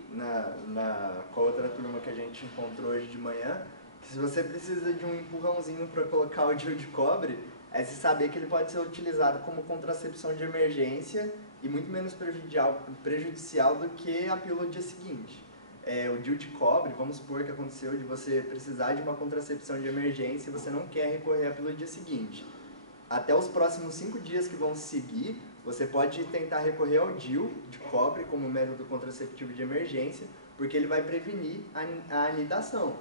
com a outra turma que a gente encontrou hoje de manhã, que se você precisa de um empurrãozinho para colocar o DIU de cobre, é se saber que ele pode ser utilizado como contracepção de emergência e muito menos prejudicial do que a pílula do dia seguinte. O DIU de cobre, vamos supor que aconteceu de você precisar de uma contracepção de emergência e você não quer recorrer à pílula do dia seguinte. Até os próximos 5 dias que vão seguir, você pode tentar recorrer ao DIU de cobre como método contraceptivo de emergência, porque ele vai prevenir a anidação.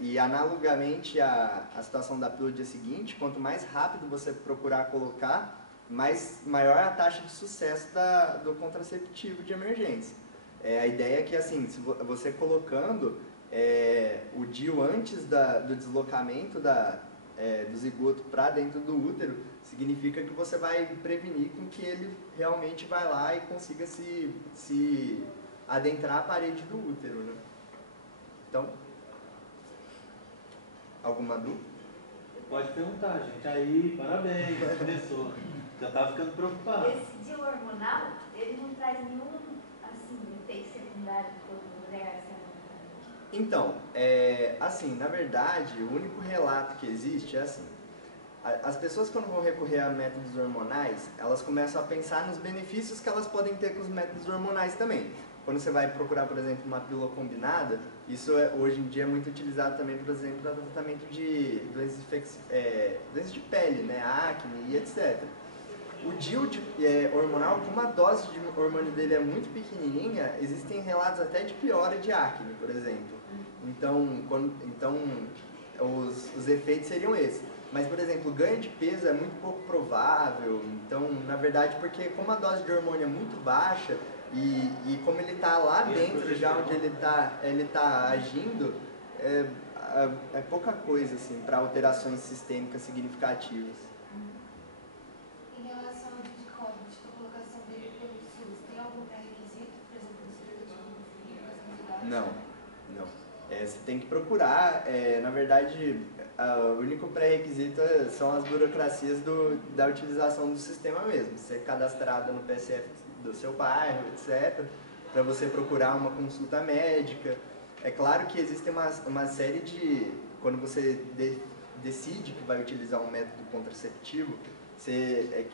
E analogamente à situação da pílula do dia seguinte, quanto mais rápido você procurar colocar, maior a taxa de sucesso do contraceptivo de emergência. A ideia é que, assim, se você colocando o DIU antes do deslocamento do zigoto para dentro do útero, significa que você vai prevenir com que ele realmente vai lá e consiga se adentrar a parede do útero, né? Então, alguma dúvida? Pode perguntar, gente. Aí, parabéns, começou. Já estava ficando preocupado. Esse DIU hormonal, ele não traz nenhum, assim, efeito secundário para mulher? Então, assim, na verdade, o único relato que existe é assim. As pessoas, quando vão recorrer a métodos hormonais, elas começam a pensar nos benefícios que elas podem ter com os métodos hormonais também. Quando você vai procurar, por exemplo, uma pílula combinada, isso hoje em dia é muito utilizado também, por exemplo, para tratamento de doenças de pele, né, acne e etc. O DIU hormonal, como a dose de hormônio dele é muito pequenininha, existem relatos até de piora de acne, por exemplo. Então, os efeitos seriam esses. Mas, por exemplo, o ganho de peso é muito pouco provável. Então, na verdade, porque como a dose de hormônio é muito baixa e como ele está lá dentro, já onde ele tá agindo, é pouca coisa assim, para alterações sistêmicas significativas. Em relação ao de código, tipo, a colocação dele pelo SUS, tem algum pré-requisito, por exemplo, no serviço de Não. Você tem que procurar, na verdade, o único pré-requisito são as burocracias da utilização do sistema mesmo. Ser cadastrado no PSF do seu bairro, etc., para você procurar uma consulta médica. É claro que existe uma série de... Quando você decide que vai utilizar um método contraceptivo, você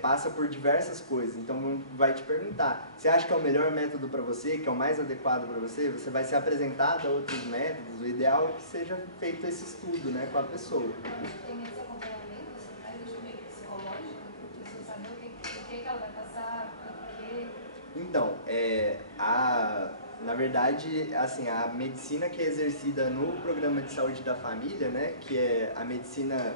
passa por diversas coisas, então vai te perguntar, você acha que é o melhor método para você, que é o mais adequado para você? Você vai ser apresentado a outros métodos, o ideal é que seja feito esse estudo, né, com a pessoa. Tem esse acompanhamento, você faz isso meio psicológico, para você saber o que ela vai passar, por quê? Então, na verdade, assim, a medicina que é exercida no programa de saúde da família, né, que é a medicina...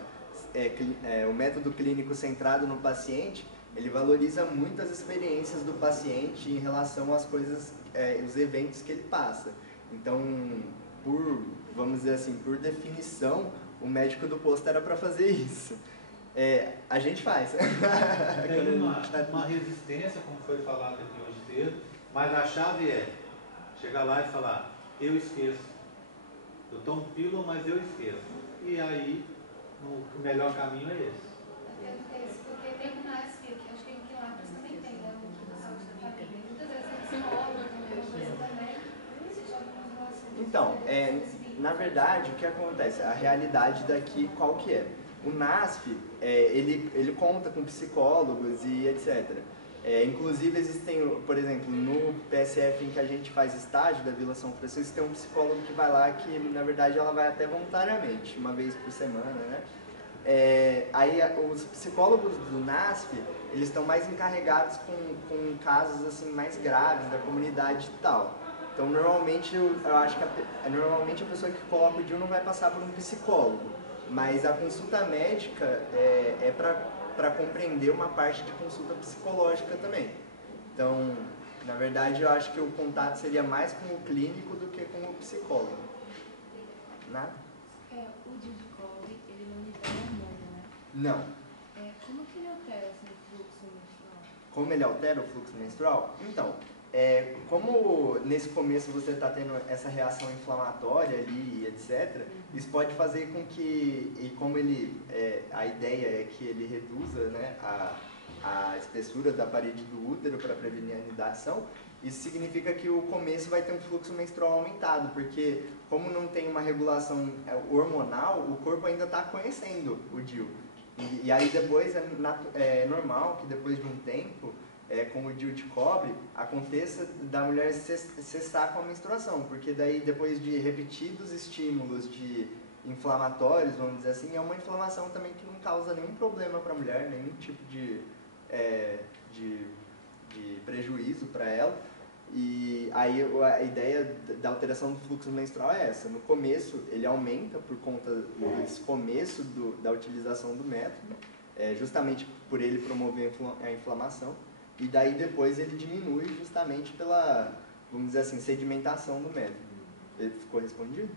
o método clínico centrado no paciente, ele valoriza muito as experiências do paciente em relação às coisas, os eventos que ele passa. Então, vamos dizer assim, por definição, o médico do posto era para fazer isso. A gente faz. Tem uma resistência, como foi falado aqui hoje cedo, mas a chave é chegar lá e falar, eu esqueço. Eu tomo pílula, mas eu esqueço. E aí, o melhor caminho é esse. Porque tem o NASP, que acho que em Quilates também tem, né? O da saúde da família. Muitas vezes tem psicólogo também, você joga umas relações. Então, na verdade, o que acontece? A realidade daqui, qual que é? O NASP, ele conta com psicólogos e etc. Inclusive, existem, por exemplo, no PSF em que a gente faz estágio da Vila São Francisco, tem um psicólogo que vai lá que, na verdade, ela vai até voluntariamente, uma vez por semana, né? Aí, os psicólogos do NASP, eles estão mais encarregados com casos, assim, mais graves da comunidade e tal. Então, normalmente, eu acho que normalmente a pessoa que coloca o DIU não vai passar por um psicólogo, mas a consulta médica é para compreender uma parte de consulta psicológica também. Então, na verdade, eu acho que o contato seria mais com o clínico do que com o psicólogo. Nada? O DIU de cobre, ele não libera hormônio, né? Não. Como que ele altera assim, o fluxo menstrual? Como ele altera o fluxo menstrual? Então, como nesse começo você está tendo essa reação inflamatória ali, etc., isso pode fazer com que, e como a ideia é que ele reduza, né, a espessura da parede do útero para prevenir a anidação, isso significa que o começo vai ter um fluxo menstrual aumentado, porque como não tem uma regulação hormonal, o corpo ainda está conhecendo o DIU. E aí depois é normal que depois de um tempo, com o DIU de cobre, aconteça da mulher cessar com a menstruação, porque daí depois de repetidos estímulos inflamatórios, vamos dizer assim, é uma inflamação também que não causa nenhum problema para a mulher, nenhum tipo de prejuízo para ela. E aí a ideia da alteração do fluxo menstrual é essa. No começo ele aumenta por conta desse começo da utilização do método, justamente por ele promover a inflamação. E daí depois ele diminui justamente pela, vamos dizer assim, sedimentação do método. Ele ficou respondido?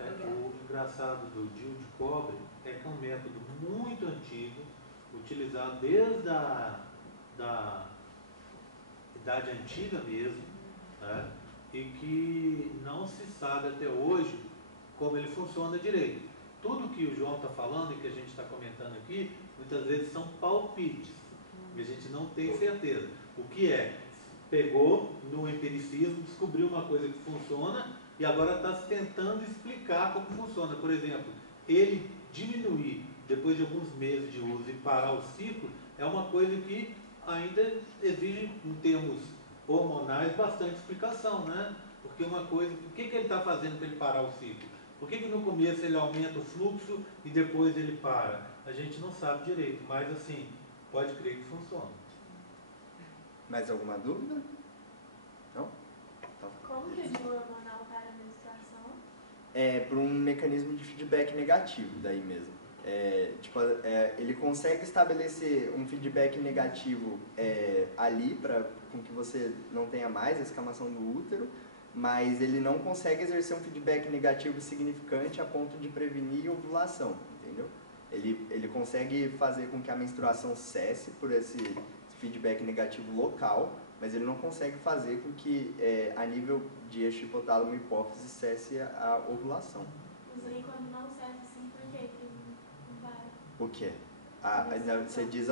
O engraçado do DIU de cobre é que é um método muito antigo, utilizado desde a idade antiga mesmo, né? E que não se sabe até hoje como ele funciona direito. Tudo que o João está falando e que a gente está comentando aqui, muitas vezes são palpites, e a gente não tem certeza. O que pegou no empiricismo, descobriu uma coisa que funciona e agora está tentando explicar como funciona. Por exemplo, ele diminuir depois de alguns meses de uso e parar o ciclo, é uma coisa que ainda exige, em termos hormonais, bastante explicação, né? Porque uma coisa, o que ele está fazendo para ele parar o ciclo? Por que no começo ele aumenta o fluxo e depois ele para? A gente não sabe direito, mas assim, pode crer que funciona. Mais alguma dúvida? Não? Como que o DIU hormonal para a menstruação? É por um mecanismo de feedback negativo, daí mesmo. Ele consegue estabelecer um feedback negativo ali, com que você não tenha mais a escamação do útero, mas ele não consegue exercer um feedback negativo significante a ponto de prevenir ovulação, entendeu? Ele consegue fazer com que a menstruação cesse por esse feedback negativo local, mas ele não consegue fazer com que, a nível de eixo hipotálamo e hipófise, cesse a ovulação. Mas aí quando não cessa assim, por que não para? O quê? Você diz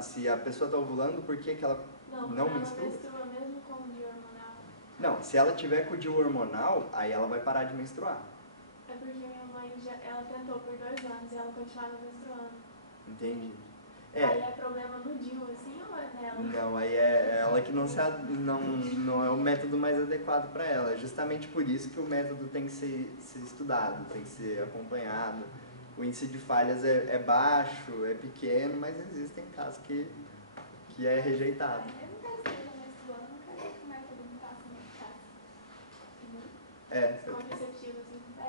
se a pessoa está ovulando, por que ela não menstrua? Ela menstrua mesmo com o DIU hormonal? Não, se ela tiver com o DIU hormonal, aí ela vai parar de menstruar. É porque minha mãe, ela tentou por 2 anos e ela continuava menstruando. Entendi. Aí é problema no DIU, assim, ou é nela? Não, aí é ela que não é o método mais adequado para ela. É justamente por isso que o método tem que ser estudado, tem que ser acompanhado. O índice de falhas é baixo, é pequeno, mas existem casos que é rejeitado. Eu não quero que esteja menstruando, não quero que o método não faça muito fácil. Contraceptivo, assim, a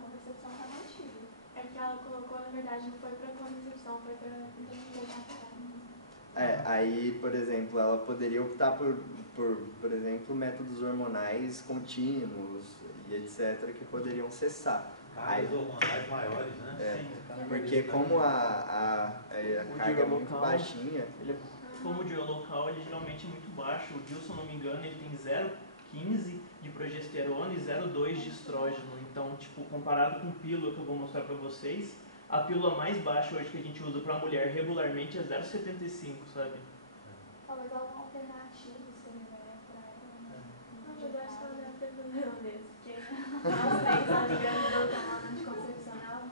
contracepção tá mantida. É que ela colocou, na verdade, não foi para contracepção, foi para Aí, por exemplo, ela poderia optar por exemplo, métodos hormonais contínuos e etc., que poderiam cessar. Cargas hormonais maiores, né? Sim. Porque como a carga é muito baixinha... Como o DIU local, ele geralmente é muito baixo. O DIU, se eu não me engano, ele tem 0,15 de progesterona e 0,2 de estrógeno. Então, tipo, comparado com pílula que eu vou mostrar para vocês, a pílula mais baixa hoje que a gente usa para mulher regularmente é 0,75, sabe? Talvez alguma alternativa seria para ela. Não, mas eu acho que ela deve ter problema desse, porque nós 3 estamos ligando do tomando anticoncepcional.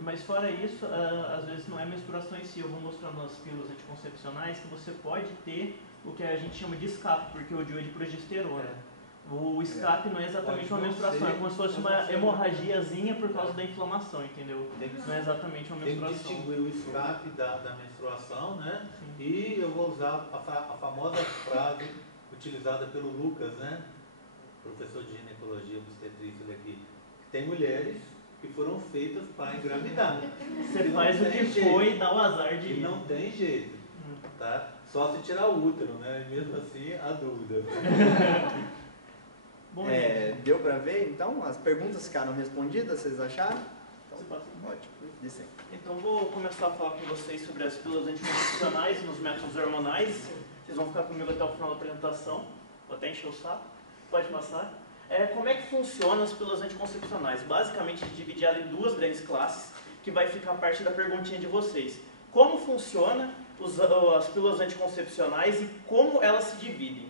Mas fora isso, às vezes não é menstruação em si. Eu vou mostrar nas pílulas anticoncepcionais que você pode ter o que a gente chama de escape, porque o DIU é de progesterona. O escape não é exatamente uma menstruação, é como se fosse uma hemorragiazinha por causa da inflamação, entendeu? Não é exatamente uma menstruação. Tem que distinguir o escape da menstruação, né? Sim. E eu vou usar a famosa frase utilizada pelo Lucas, né? Professor de ginecologia obstetrícia daqui. Tem mulheres que foram feitas para engravidar. Você faz o que foi e dá o azar de ir. E não tem jeito, tá? Só se tirar o útero, né? E mesmo assim, a dúvida. Bom, deu para ver, então? As perguntas ficaram respondidas, vocês acharam? Então, ótimo, disse. Então vou começar a falar com vocês sobre as pílulas anticoncepcionais nos métodos hormonais. Vocês vão ficar comigo até o final da apresentação. Vou até encher o saco. Pode passar. Como é que funcionam as pílulas anticoncepcionais? Basicamente, dividir ela em 2 grandes classes, que vai ficar parte da perguntinha de vocês. Como funciona as pílulas anticoncepcionais e como elas se dividem?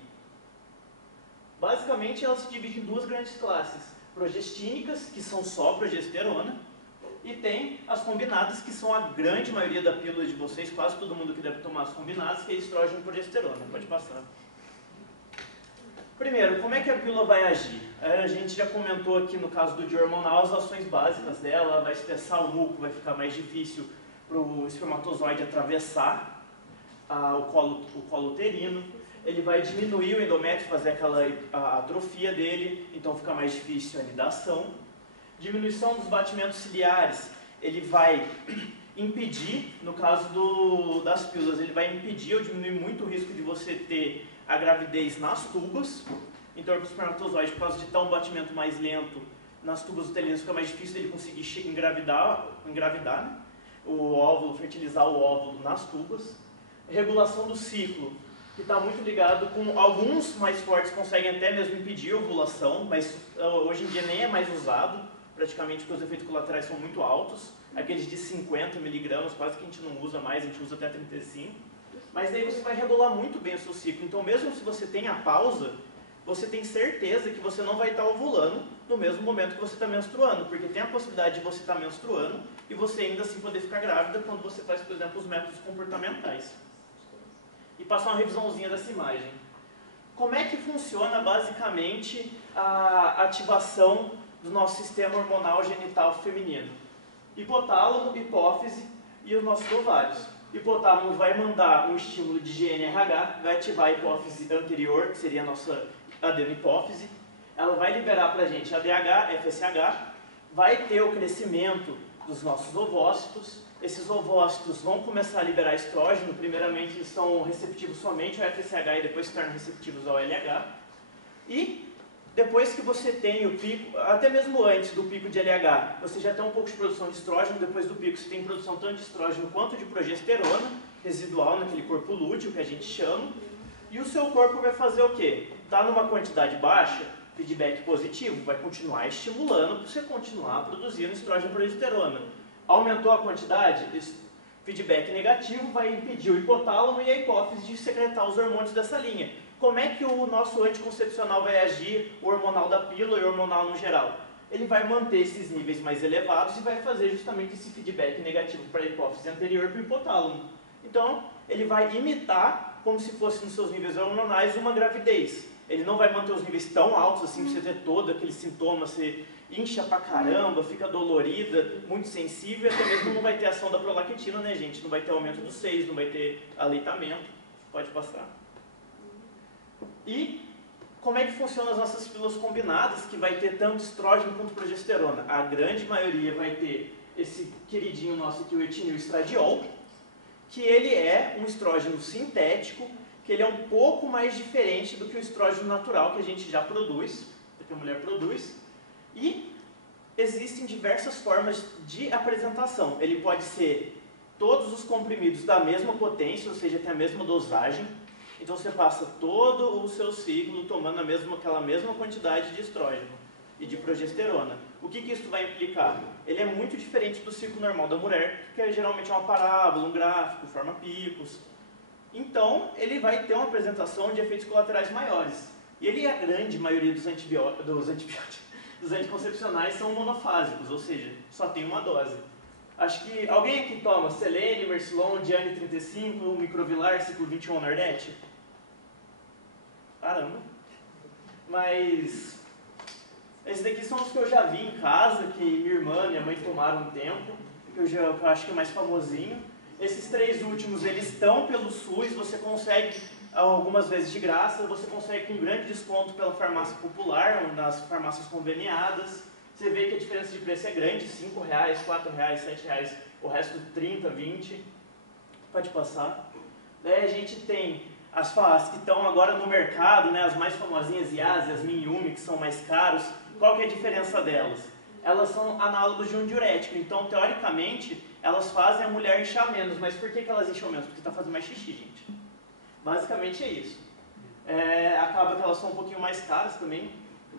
Basicamente, elas se dividem em 2 grandes classes. Progestínicas, que são só progesterona, e tem as combinadas, que são a grande maioria da pílula de vocês, quase todo mundo que deve tomar as combinadas, que é estrógeno e progesterona. Pode passar. Primeiro, como é que a pílula vai agir? A gente já comentou aqui no caso do DIU hormonal as ações básicas dela, vai espessar o muco, vai ficar mais difícil para o espermatozoide atravessar o colo uterino. Ele vai diminuir o endométrio, fazer aquela atrofia dele, então fica mais difícil a anidação. Diminuição dos batimentos ciliares, ele vai impedir, no caso das pílulas, ele vai impedir ou diminuir muito o risco de você ter a gravidez nas tubas. Então o espermatozoide, por causa de estar um batimento mais lento nas tubas uterinas, fica mais difícil ele conseguir engravidar, né? O óvulo, fertilizar o óvulo nas tubas. Regulação do ciclo, que está muito ligado com alguns mais fortes conseguem até mesmo impedir a ovulação, mas hoje em dia nem é mais usado, praticamente porque os efeitos colaterais são muito altos, aqueles de 50 miligramas, quase que a gente não usa mais, a gente usa até 35, mas daí você vai regular muito bem o seu ciclo, então mesmo se você tem a pausa, você tem certeza que você não vai estar ovulando no mesmo momento que você está menstruando, porque tem a possibilidade de você estar menstruando e você ainda assim poder ficar grávida quando você faz, por exemplo, os métodos comportamentais. E passar uma revisãozinha dessa imagem. Como é que funciona basicamente a ativação do nosso sistema hormonal genital feminino? Hipotálamo, hipófise e os nossos ovários. Hipotálamo vai mandar um estímulo de GNRH, vai ativar a hipófise anterior, que seria a nossa adenohipófise. Ela vai liberar para a gente ADH, FSH, vai ter o crescimento dos nossos ovócitos. Esses ovócitos vão começar a liberar estrógeno, primeiramente eles são receptivos somente ao FSH e depois se tornam receptivos ao LH. E depois que você tem o pico, até mesmo antes do pico de LH, você já tem um pouco de produção de estrógeno, depois do pico você tem produção tanto de estrógeno quanto de progesterona, residual naquele corpo lúteo que a gente chama. E o seu corpo vai fazer o quê? Está numa quantidade baixa, feedback positivo, vai continuar estimulando para você continuar produzindo estrógeno e progesterona. Aumentou a quantidade, feedback negativo vai impedir o hipotálamo e a hipófise de secretar os hormônios dessa linha. Como é que o nosso anticoncepcional vai agir, o hormonal da pílula e o hormonal no geral? Ele vai manter esses níveis mais elevados e vai fazer justamente esse feedback negativo para a hipófise anterior e para o hipotálamo. Então, ele vai imitar, como se fosse nos seus níveis hormonais, uma gravidez. Ele não vai manter os níveis tão altos assim, para você ter todo aquele sintoma, você incha pra caramba, fica dolorida, muito sensível, e até mesmo não vai ter ação da prolactina, né, gente? Não vai ter aumento dos seios, não vai ter aleitamento. Pode passar. E como é que funcionam as nossas pílulas combinadas, que vai ter tanto estrógeno quanto progesterona? A grande maioria vai ter esse queridinho nosso aqui, o etinil estradiol, que ele é um estrógeno sintético, que ele é um pouco mais diferente do que o estrógeno natural que a gente já produz, que a mulher produz. E existem diversas formas de apresentação. Ele pode ser todos os comprimidos da mesma potência, ou seja, tem a mesma dosagem. Então você passa todo o seu ciclo tomando aquela mesma quantidade de estrógeno e de progesterona. O que isso vai implicar? Ele é muito diferente do ciclo normal da mulher, que é geralmente uma parábola, um gráfico, forma picos. Então, ele vai ter uma apresentação de efeitos colaterais maiores. E a grande maioria dos anticoncepcionais são monofásicos, ou seja, só tem uma dose. Acho que alguém aqui toma Selene, Mercilon, Diane 35, Microvilar, ciclo 21 Nordete? Caramba! Mas esses daqui são os que eu já vi em casa, que minha irmã e minha mãe tomaram um tempo, que eu acho que é mais famosinho. Esses três últimos, eles estão pelo SUS, você consegue algumas vezes de graça, você consegue com grande desconto pela farmácia popular, ou nas farmácias conveniadas. Você vê que a diferença de preço é grande, R$5, R$4, R$7, o resto 30, 20. Pode passar. Daí a gente tem as que estão agora no mercado, né, as mais famosinhas, Yas, Yasmin e Yumi, que são mais caros. Qual que é a diferença delas? Elas são análogos de um diurético, então teoricamente elas fazem a mulher inchar menos. Mas por que elas incham menos? Porque está fazendo mais xixi, gente. Basicamente é isso. Acaba que elas são um pouquinho mais caras também,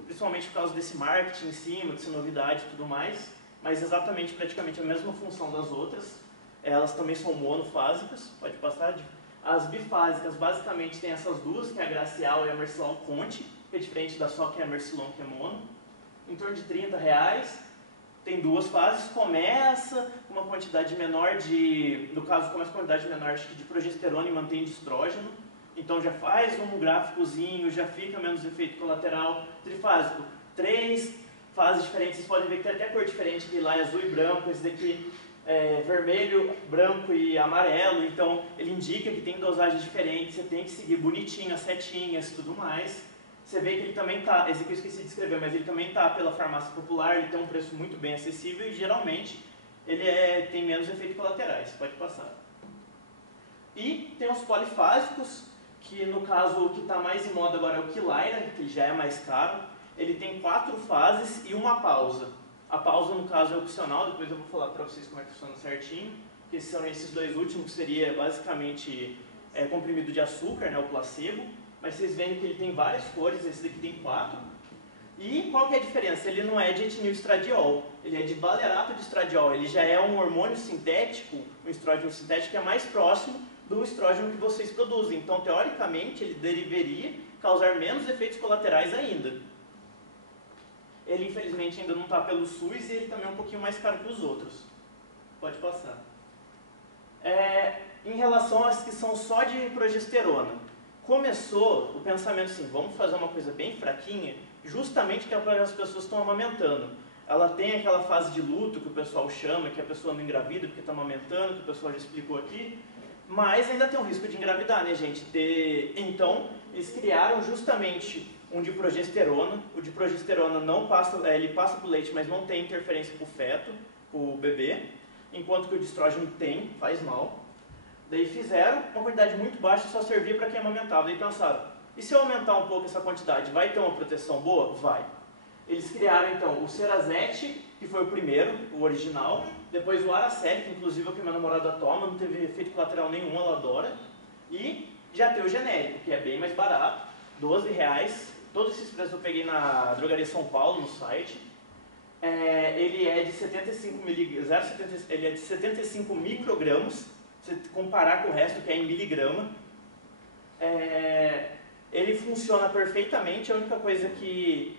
principalmente por causa desse marketing em cima, dessa novidade e tudo mais, mas exatamente, praticamente a mesma função das outras. Elas também são monofásicas, pode passar. As bifásicas basicamente tem essas duas, que é a Gracial e a Mercilon Conte, que é diferente da só que é a Mercilon, que é mono. Em torno de R$30, tem duas fases, começa com uma quantidade menor no caso começa com uma quantidade menor acho que de progesterona e mantém de estrógeno, então já faz um gráficozinho, já fica menos efeito colateral. Trifásico, 3 fases diferentes, vocês podem ver que tem até cor diferente, que lá é azul e branco, esse daqui é vermelho, branco e amarelo, então ele indica que tem dosagens diferentes, você tem que seguir bonitinho as setinhas e tudo mais. Você vê que ele também está, esse aqui eu esqueci de escrever, mas ele também está pela farmácia popular, ele tem um preço muito bem acessível e geralmente ele tem menos efeitos colaterais, pode passar. E tem os polifásicos, que no caso o que está mais em moda agora é o Quilaira, que ele já é mais caro. Ele tem 4 fases e uma pausa. A pausa no caso é opcional, depois eu vou falar para vocês como é que funciona certinho, que são esses dois últimos, que seria basicamente comprimido de açúcar, né, o placebo. Mas vocês veem que ele tem várias cores, esse daqui tem 4. E qual que é a diferença? Ele não é de etinil estradiol, ele é de valerato de estradiol. Ele já é um hormônio sintético, um estrógeno sintético que é mais próximo do estrógeno que vocês produzem. Então, teoricamente, ele deveria causar menos efeitos colaterais ainda. Ele, infelizmente, ainda não está pelo SUS e ele também é um pouquinho mais caro que os outros. Pode passar. Em relação às que são só de progesterona, começou o pensamento assim, vamos fazer uma coisa bem fraquinha, justamente que é para as pessoas estão amamentando. Ela tem aquela fase de luto que o pessoal chama, que a pessoa não engravida porque está amamentando, que o pessoal já explicou aqui, mas ainda tem um risco de engravidar, né, gente? Então, eles criaram justamente um de progesterona. O de progesterona não passa, ele passa para o leite, mas não tem interferência para o feto, para o bebê, enquanto que o de estrógeno tem, faz mal. Daí fizeram uma quantidade muito baixa, só servia para quem amamentava. Daí pensaram, e se eu aumentar um pouco essa quantidade, vai ter uma proteção boa? Vai. Eles criaram então o Cerazete, que foi o primeiro, o original, depois o Araceli, que inclusive é o que minha namorada toma, não teve efeito colateral nenhum, ela adora, e já tem o genérico, que é bem mais barato, R$12, todos esses preços eu peguei na Drogaria São Paulo, no site. Ele é de 75 microgramas, se você comparar com o resto que é em miligrama. Ele funciona perfeitamente, a única coisa que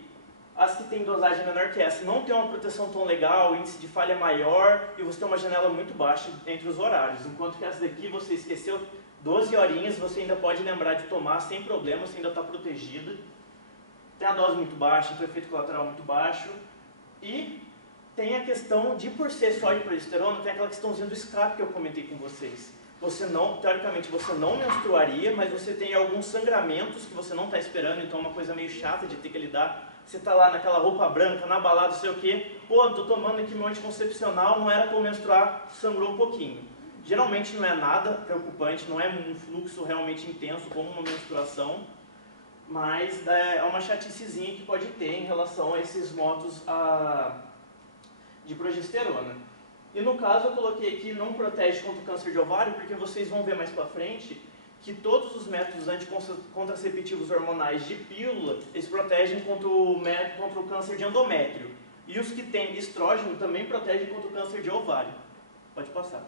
as que têm dosagem menor que essa não tem uma proteção tão legal, o índice de falha maior e você tem uma janela muito baixa entre os horários, enquanto que essa daqui você esqueceu 12 horinhas, você ainda pode lembrar de tomar sem problema, você ainda está protegido. Tem a dose muito baixa, tem o efeito colateral muito baixo e tem a questão de, por ser só de progesterona, tem aquela questãozinha do escape que eu comentei com vocês. Você não, teoricamente, você não menstruaria, mas você tem alguns sangramentos que você não está esperando, então é uma coisa meio chata de ter que lidar. Você está lá naquela roupa branca, na balada, não sei o quê, pô, estou tomando aqui meu anticoncepcional, não era para eu menstruar, sangrou um pouquinho. Geralmente não é nada preocupante, não é um fluxo realmente intenso como uma menstruação, mas é uma chaticezinha que pode ter em relação a esses modos de progesterona. E no caso eu coloquei aqui, não protege contra o câncer de ovário, porque vocês vão ver mais pra frente que todos os métodos anticontraceptivos hormonais de pílula, eles protegem contra o câncer de endométrio. E os que têm estrógeno também protegem contra o câncer de ovário. Pode passar.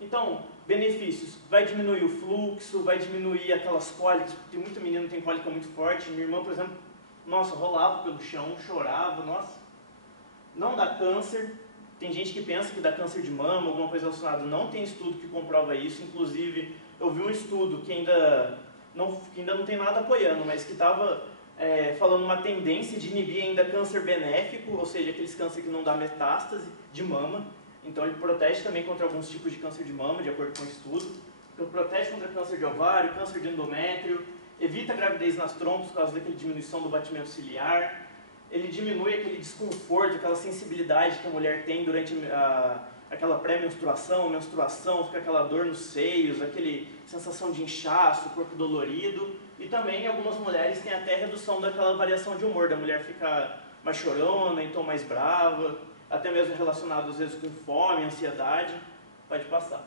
Então, benefícios, vai diminuir o fluxo, vai diminuir aquelas cólicas, porque muita menina tem cólica muito forte. Minha irmã, por exemplo, nossa, rolava pelo chão, chorava, nossa. Não dá câncer. Tem gente que pensa que dá câncer de mama, alguma coisa relacionada. Não tem estudo que comprova isso. Inclusive, eu vi um estudo que ainda não tem nada apoiando, mas que estava falando uma tendência de inibir ainda câncer benéfico, ou seja, aqueles cânceres que não dá metástase de mama. Então ele protege também contra alguns tipos de câncer de mama, de acordo com o estudo. Ele protege contra câncer de ovário, câncer de endométrio, evita a gravidez nas trompas por causa daquela diminuição do batimento ciliar. Ele diminui aquele desconforto, aquela sensibilidade que a mulher tem durante aquela pré-menstruação, menstruação, fica aquela dor nos seios, aquela sensação de inchaço, corpo dolorido. E também algumas mulheres têm até redução daquela variação de humor, da mulher ficar mais chorona, então mais brava, até mesmo relacionado às vezes com fome, ansiedade. Pode passar.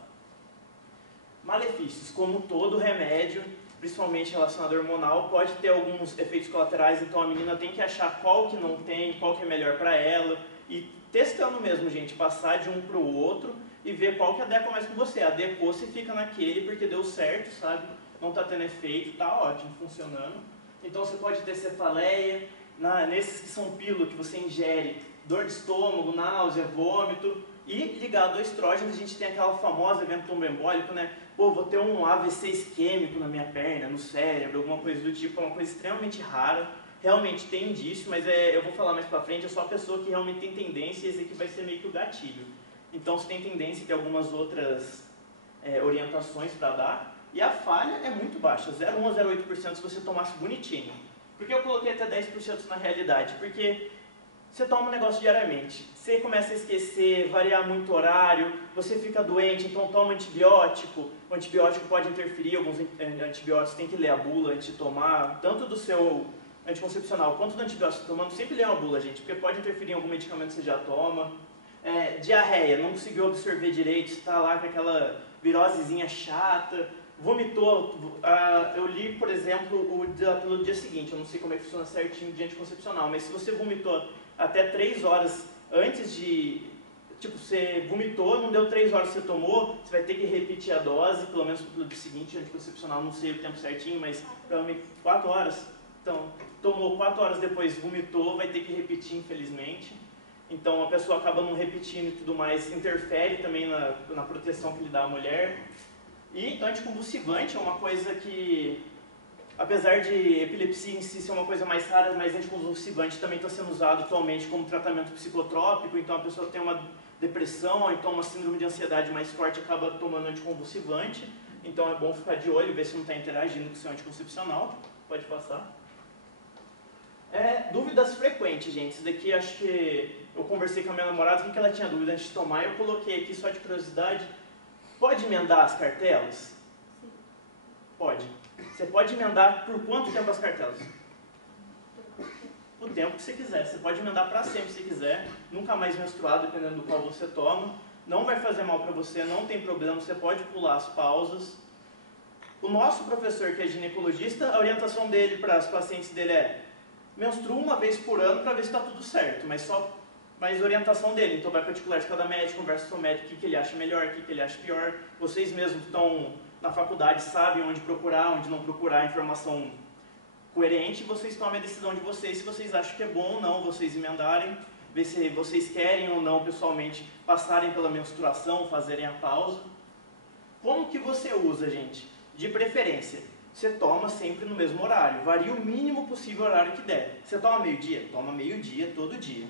Malefícios, como todo remédio, principalmente relacionado ao hormonal, pode ter alguns efeitos colaterais, então a menina tem que achar qual que não tem, qual que é melhor para ela, e testando mesmo, gente, passar de um para o outro e ver qual que adequa mais com você. Adequou, você fica naquele porque deu certo, sabe? Não está tendo efeito, tá ótimo, funcionando. Então você pode ter cefaleia, nesses que são pílulas que você ingere, dor de estômago, náusea, vômito, e ligado ao estrógeno a gente tem aquela famosa evento tromboembólico, né? Pô, vou ter um AVC isquêmico na minha perna, no cérebro, alguma coisa do tipo, é uma coisa extremamente rara. Realmente tem indício, mas eu vou falar mais pra frente, é só a pessoa que realmente tem tendência e esse aqui vai ser meio que o gatilho. Então se tem tendência, tem algumas outras orientações para dar. E a falha é muito baixa, 0,1 a 0,8% se você tomasse bonitinho. Por que eu coloquei até 10% na realidade? Porque você toma um negócio diariamente, você começa a esquecer, variar muito o horário, você fica doente, então toma antibiótico. O antibiótico pode interferir, alguns antibióticos tem que ler a bula antes de tomar, tanto do seu anticoncepcional quanto do antibiótico que você está tomando, sempre lê uma bula, gente, porque pode interferir em algum medicamento que você já toma. Diarreia, não conseguiu absorver direito, está lá com aquela virosezinha chata, vomitou. Eu li, por exemplo, pelo dia seguinte, eu não sei como é que funciona certinho de anticoncepcional, mas se você vomitou até 3 horas antes de tipo, você vomitou, não deu 3 horas que você tomou, você vai ter que repetir a dose, pelo menos no dia seguinte, anticoncepcional, não sei o tempo certinho, mas provavelmente 4 horas. Então, tomou 4 horas depois, vomitou, vai ter que repetir, infelizmente. Então, a pessoa acaba não repetindo e tudo mais, interfere também na proteção que lhe dá a mulher. E anticonvulsivante é uma coisa que, apesar de epilepsia em si ser uma coisa mais rara, mas anticonvulsivante também está sendo usado atualmente como tratamento psicotrópico. Então, a pessoa tem uma depressão, ou então uma síndrome de ansiedade mais forte, acaba tomando anticonvulsivante. Então, é bom ficar de olho, ver se não está interagindo com o seu anticoncepcional. Pode passar. Dúvidas frequentes, gente. Isso daqui acho que eu conversei com a minha namorada, o que ela tinha dúvida antes de tomar, eu coloquei aqui só de curiosidade. Pode emendar as cartelas? Sim. Pode. Você pode emendar por quanto tempo as cartelas? O tempo que você quiser. Você pode emendar para sempre se quiser, nunca mais menstruar, dependendo do qual você toma. Não vai fazer mal para você, não tem problema, você pode pular as pausas. O nosso professor, que é ginecologista, a orientação dele para as pacientes dele é: menstrua uma vez por ano para ver se está tudo certo, mas orientação dele. Então vai particular de cada médico, conversa com o médico, o que ele acha melhor, o que ele acha pior. Vocês mesmos estão na faculdade, sabem onde procurar, onde não procurar informação coerente, vocês tomem a decisão de vocês, se vocês acham que é bom ou não vocês emendarem, ver se vocês querem ou não pessoalmente passarem pela menstruação, fazerem a pausa. Como que você usa, gente? De preferência, você toma sempre no mesmo horário, varia o mínimo possível o horário que der. Você toma meio-dia? Toma meio-dia todo dia.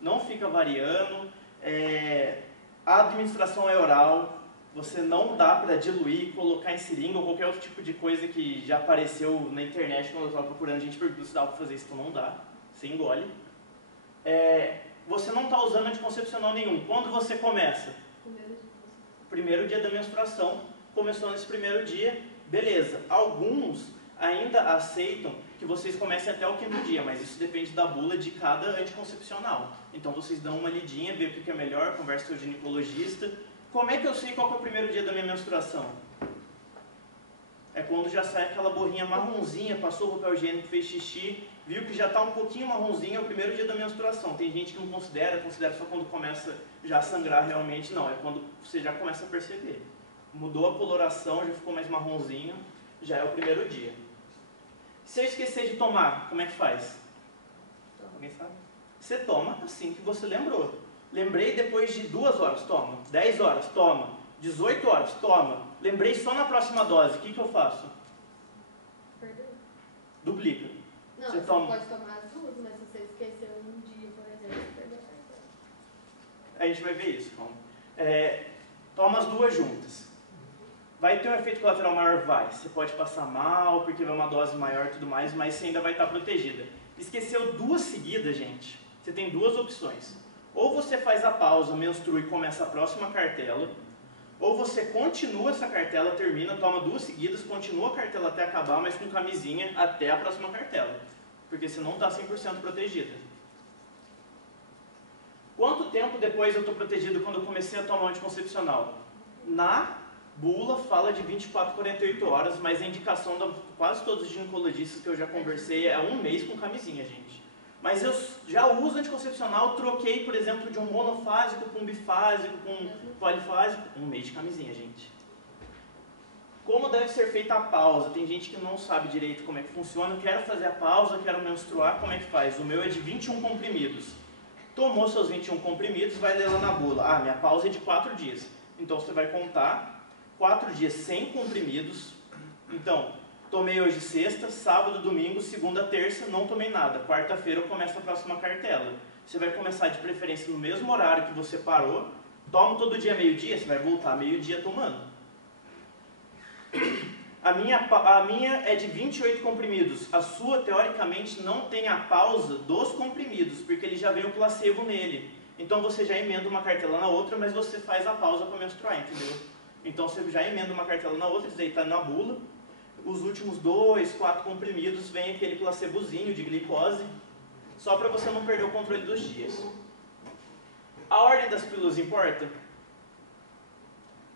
Não fica variando, a administração é oral, você não dá para diluir, colocar em seringa ou qualquer outro tipo de coisa que já apareceu na internet quando eu estava procurando, a gente pergunta se dá para fazer isso, então não dá, você engole. Você não está usando anticoncepcional nenhum. Quando você começa? Primeiro dia da menstruação, começou nesse primeiro dia, beleza. Alguns ainda aceitam que vocês comecem até o 5º dia, mas isso depende da bula de cada anticoncepcional. Então vocês dão uma lidinha, vê o que é melhor, conversa com o ginecologista. Como é que eu sei qual que é o primeiro dia da minha menstruação? É quando já sai aquela borrinha marronzinha, passou o papel higiênico, fez xixi, viu que já está um pouquinho marronzinho, é o primeiro dia da menstruação. Tem gente que não considera só quando começa já a sangrar realmente. Não, é quando você já começa a perceber. Mudou a coloração, já ficou mais marronzinho, já é o primeiro dia. Se eu esquecer de tomar, como é que faz? Alguém sabe? Você toma assim que você lembrou. Lembrei depois de 2 horas, toma. 10 horas, toma. 18 horas, toma. Lembrei só na próxima dose, o que eu faço? Perdeu. Duplica. Não, você pode tomar as duas, mas se você esqueceu um dia, por exemplo, você perdeu a carteira. A gente vai ver isso, calma. Toma as duas juntas. Vai ter um efeito colateral maior? Vai. Você pode passar mal, porque vai uma dose maior e tudo mais, mas você ainda vai estar protegida. Esqueceu 2 seguidas, gente. Você tem 2 opções. Ou você faz a pausa, menstrua e começa a próxima cartela, ou você continua essa cartela, termina, toma 2 seguidas, continua a cartela até acabar, mas com camisinha até a próxima cartela. Porque você não está 100% protegida. Quanto tempo depois eu estou protegido quando eu comecei a tomar anticoncepcional? Na bula fala de 24 a 48 horas, mas a indicação de quase todos os ginecologistas que eu já conversei é 1 mês com camisinha, gente. Mas eu já uso anticoncepcional, troquei, por exemplo, de um monofásico para um bifásico, para um polifásico, 1 mês de camisinha, gente. Como deve ser feita a pausa? Tem gente que não sabe direito como é que funciona, quero fazer a pausa, quero menstruar, como é que faz? O meu é de 21 comprimidos. Tomou seus 21 comprimidos, vai ler lá na bula. Minha pausa é de 4 dias. Então você vai contar 4 dias sem comprimidos. Então, tomei hoje sexta, sábado, domingo, segunda, terça, não tomei nada. Quarta-feira eu começo a próxima cartela. Você vai começar de preferência no mesmo horário que você parou. Toma todo dia meio-dia, você vai voltar meio-dia tomando. A minha é de 28 comprimidos. A sua, teoricamente, não tem a pausa dos comprimidos, porque ele já veio o placebo nele. Então você já emenda uma cartela na outra, mas você faz a pausa para menstruar, entendeu? Então você já emenda uma cartela na outra, isso daí está na bula. Os últimos 2, 4 comprimidos vem aquele placebozinho de glicose, só para você não perder o controle dos dias. A ordem das pílulas importa?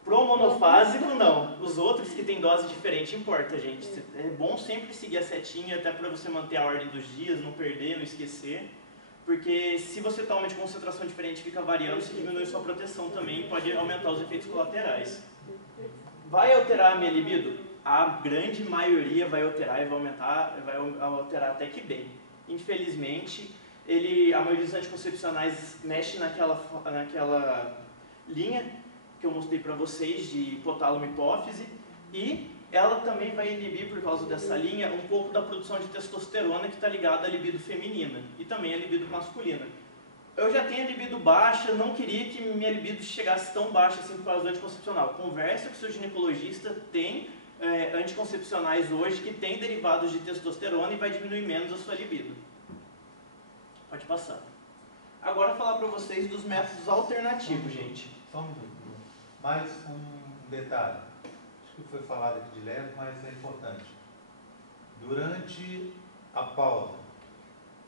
Pro monofásico, não. Os outros que tem dose diferente importa, gente. É bom sempre seguir a setinha, até para você manter a ordem dos dias, não perder, não esquecer. Porque se você toma de concentração diferente e fica variando, você diminui sua proteção também e pode aumentar os efeitos colaterais. Vai alterar a minha libido? A grande maioria vai alterar e vai alterar até que bem. Infelizmente, a maioria dos anticoncepcionais mexe naquela linha que eu mostrei para vocês de hipotálamo e hipófise, e ela também vai inibir, por causa dessa linha, um pouco da produção de testosterona que está ligada à libido feminina e também à libido masculina. Eu já tenho a libido baixa, não queria que minha libido chegasse tão baixa assim por causa do anticoncepcional. Conversa com o seu ginecologista, tem anticoncepcionais hoje que tem derivados de testosterona e vai diminuir menos a sua libido. Pode passar. Agora falar para vocês dos métodos alternativos, gente. Só um minuto. Mais um detalhe. Acho que foi falado aqui de leve, mas é importante. Durante a pausa,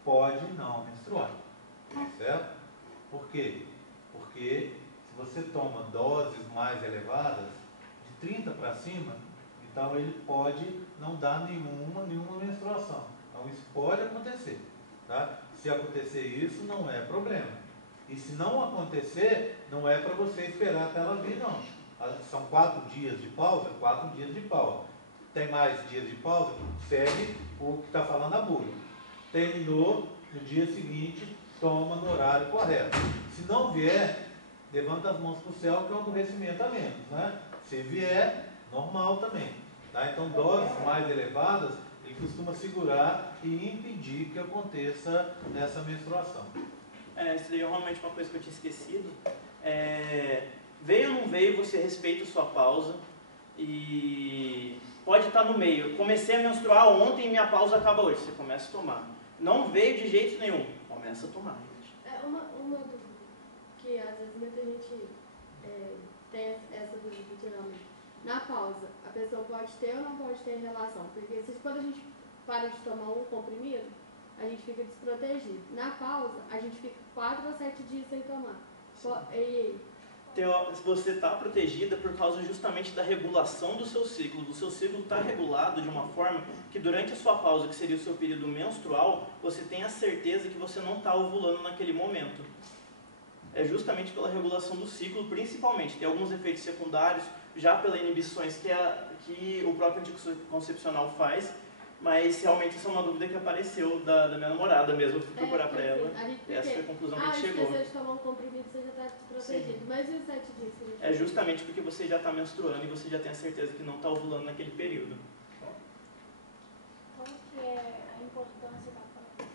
pode não menstruar. Certo? Por quê? Porque se você toma doses mais elevadas, de 30 para cima, então ele pode não dar nenhuma menstruação. Então isso pode acontecer. Tá? Se acontecer isso, não é problema. E se não acontecer, não é para você esperar até ela vir, não. São 4 dias de pausa, 4 dias de pausa. Tem mais dias de pausa, segue o que está falando a bula. Terminou, no dia seguinte, toma no horário correto. Se não vier, levanta as mãos para o céu, que é um aborrecimento a menos. Né? Se vier, normal também. Tá? Então, doses mais elevadas, ele costuma segurar e impedir que aconteça essa menstruação. Isso daí é realmente uma coisa que eu tinha esquecido. Veio ou não veio, você respeita a sua pausa e pode estar no meio. Eu comecei a menstruar ontem e minha pausa acaba hoje. Você começa a tomar. Não veio de jeito nenhum, começa a tomar. Uma dúvida, que às vezes muita gente tem essa dúvida, geralmente. Na pausa, a pessoa pode ter ou não pode ter relação? Porque quando a gente para de tomar um comprimido, a gente fica desprotegido. Na pausa, a gente fica 4 ou 7 dias sem tomar. Você está protegida por causa justamente da regulação do seu ciclo. O seu ciclo está regulado de uma forma que durante a sua pausa, que seria o seu período menstrual, você tem a certeza que você não está ovulando naquele momento. É justamente pela regulação do ciclo, principalmente. Tem alguns efeitos secundários, já pelas inibições que o próprio anticoncepcional faz, mas realmente isso é uma dúvida que apareceu da minha namorada mesmo. Eu fui procurar para ela. Essa foi a conclusão que a gente chegou. Se você tomar um comprimido, você já está desprotegido. Sim. Mas e os 7 dias? É justamente porque você já está menstruando e você já tem a certeza que não está ovulando naquele período. Como que é a importância da pausa?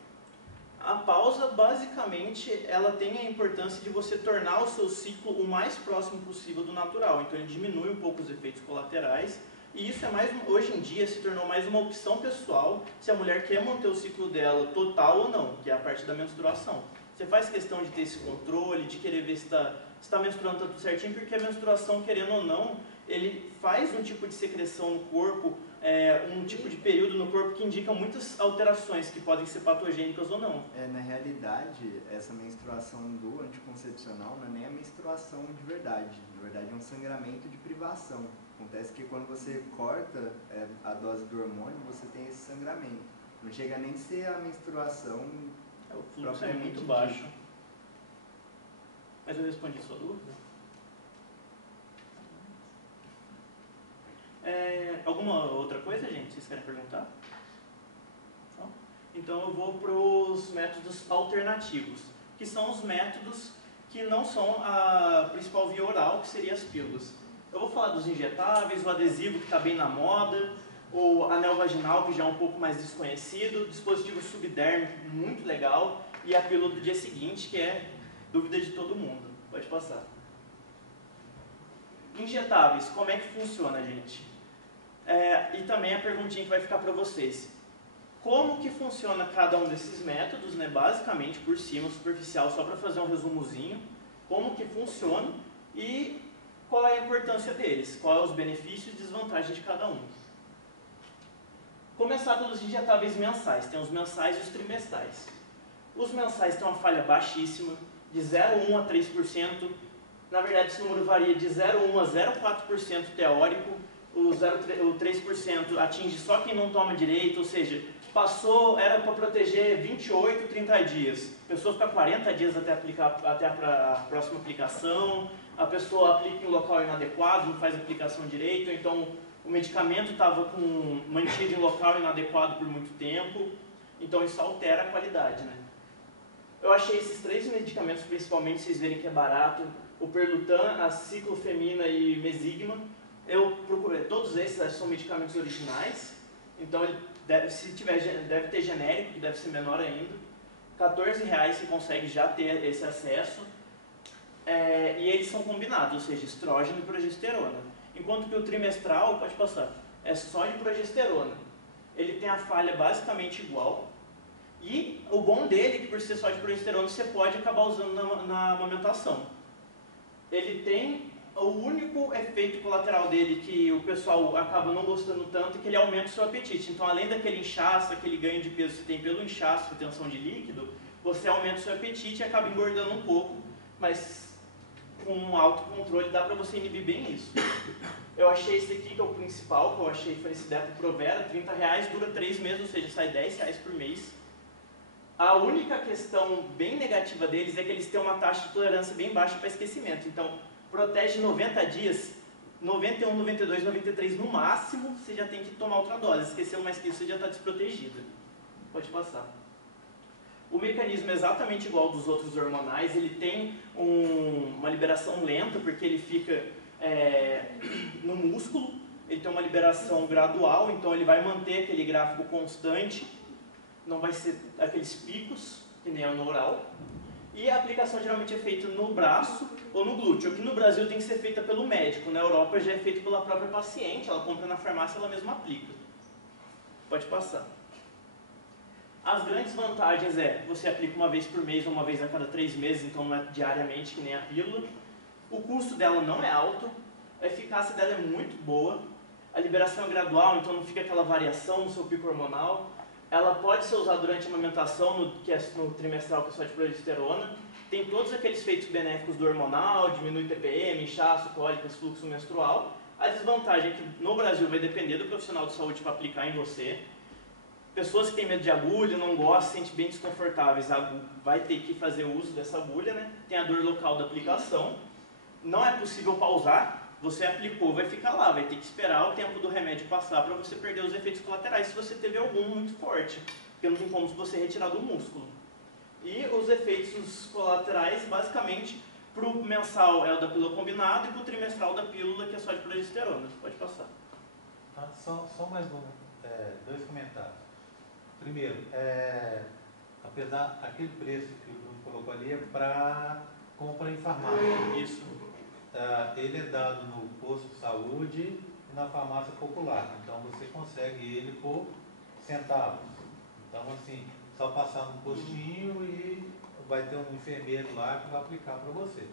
A pausa, basicamente, ela tem a importância de você tornar o seu ciclo o mais próximo possível do natural. Então ele diminui um pouco os efeitos colaterais. E isso hoje em dia se tornou mais uma opção pessoal, se a mulher quer manter o ciclo dela total ou não, que é a parte da menstruação. Você faz questão de ter esse controle, de querer ver se está menstruando tudo certinho, porque a menstruação, querendo ou não, ele faz um tipo de secreção no corpo, um tipo de período no corpo que indica muitas alterações que podem ser patogênicas ou não. Na realidade, essa menstruação do anticoncepcional não é nem a menstruação de verdade. Na verdade, é um sangramento de privação. Acontece que quando você corta a dose do hormônio, você tem esse sangramento. Não chega nem a ser a menstruação. O fluxo é muito baixo. Mas eu respondi a sua dúvida? Alguma outra coisa, gente? Vocês querem perguntar? Não? Então eu vou para os métodos alternativos, que são os métodos que não são a principal via oral, que seriam as pílulas. Eu vou falar dos injetáveis, o adesivo que está bem na moda, o anel vaginal que já é um pouco mais desconhecido, o dispositivo subdérmico muito legal e a pílula do dia seguinte, que é dúvida de todo mundo. Pode passar. Injetáveis, como é que funciona, gente? E também a perguntinha que vai ficar para vocês. Como que funciona cada um desses métodos, né? Basicamente por cima, superficial, só para fazer um resumozinho. Como que funciona e qual é a importância deles, qual é os benefícios e desvantagens de cada um. Começar pelos injetáveis mensais, tem os mensais e os trimestrais. Os mensais têm uma falha baixíssima, de 0,1% a 3%, na verdade esse número varia de 0,1% a 0,4% teórico, o 3% atinge só quem não toma direito, ou seja, era para proteger 28, 30 dias. A pessoa fica 40 dias até a próxima aplicação, a pessoa aplica em local inadequado, não faz a aplicação direito, então o medicamento estava mantido em local inadequado por muito tempo, então isso altera a qualidade, né? Eu achei esses 3 medicamentos, principalmente, vocês verem que é barato, o Perlutan, a ciclofemina e mesigma. Eu procurei, todos esses são medicamentos originais, então deve ter genérico, que deve ser menor ainda. R$14 você consegue já ter esse acesso. E eles são combinados, ou seja, estrógeno e progesterona. Enquanto que o trimestral, pode passar, é só de progesterona. Ele tem a falha basicamente igual. E o bom dele é que por ser só de progesterona você pode acabar usando na amamentação. Ele tem o único efeito colateral dele que o pessoal acaba não gostando tanto é que ele aumenta o seu apetite. Então, além daquele inchaço, aquele ganho de peso que você tem pelo inchaço, retenção de líquido, você aumenta o seu apetite e acaba engordando um pouco, mas com um autocontrole dá para você inibir bem isso. Eu achei esse aqui, que é o principal, que eu achei foi esse Depo Provera, R$30, dura 3 meses, ou seja, sai R$10 por mês. A única questão bem negativa deles é que eles têm uma taxa de tolerância bem baixa para esquecimento. Então, protege 90 dias, 91, 92, 93 no máximo, você já tem que tomar outra dose. Esqueceu mais que isso, você já está desprotegido. Pode passar. O mecanismo é exatamente igual ao dos outros hormonais, ele tem uma liberação lenta, porque ele fica no músculo, ele tem uma liberação gradual, então ele vai manter aquele gráfico constante, não vai ser aqueles picos, que nem é no oral. E a aplicação geralmente é feita no braço ou no glúteo. Aqui no Brasil tem que ser feita pelo médico, na Europa já é feito pela própria paciente, ela compra na farmácia e ela mesma aplica. Pode passar. As grandes vantagens você aplica uma vez por mês ou uma vez a cada 3 meses, então não é diariamente que nem a pílula. O custo dela não é alto, a eficácia dela é muito boa, a liberação é gradual, então não fica aquela variação no seu pico hormonal. Ela pode ser usada durante a amamentação, que é no trimestral, que é só de progesterona. Tem todos aqueles efeitos benéficos do hormonal, diminui TPM, inchaço, cólicas, fluxo menstrual. A desvantagem é que no Brasil vai depender do profissional de saúde para aplicar em você. Pessoas que têm medo de agulha, não gostam, se sentem bem desconfortáveis, vai ter que fazer uso dessa agulha, né? Tem a dor local da aplicação. Não é possível pausar. Você aplicou, vai ficar lá, vai ter que esperar o tempo do remédio passar para você perder os efeitos colaterais se você teve algum muito forte, porque não tem como você retirar do músculo. E os efeitos colaterais, basicamente, para o mensal é o da pílula combinada e para o trimestral da pílula, que é só de progesterona. Pode passar. Só mais 2 comentários. Primeiro, apesar aquele preço que o Bruno colocou ali é para compra em farmácia. Isso. Ele é dado no posto de saúde e na farmácia popular. Então você consegue ele por centavos. Então assim, só passar no postinho e vai ter um enfermeiro lá que vai aplicar para você.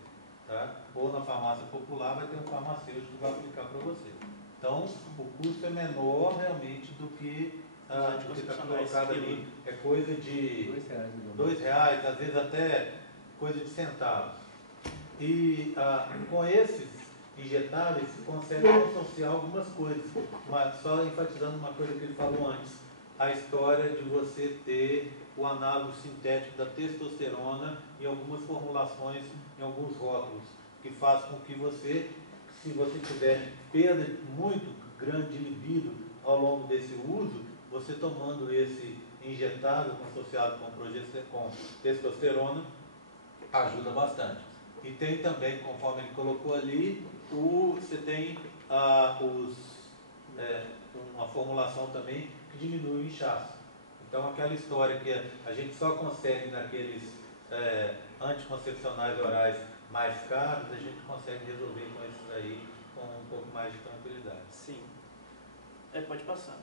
Tá? Ou na farmácia popular vai ter um farmacêutico que vai aplicar para você. Então o custo é menor realmente do que está colocado ali. É coisa de R$2, às vezes até coisa de centavos. E com esses injetáveis se consegue associar algumas coisas, mas só enfatizando uma coisa que ele falou antes, a história de você ter o análogo sintético da testosterona em algumas formulações, em alguns rótulos, que faz com que você, se você tiver perda muito grande de libido ao longo desse uso, você tomando esse injetável associado com testosterona, ajuda bastante. E tem também, conforme ele colocou ali, você tem uma formulação também que diminui o inchaço. Então aquela história que a gente só consegue naqueles anticoncepcionais orais mais caros, a gente consegue resolver com esses aí com um pouco mais de tranquilidade. Sim. Pode passar.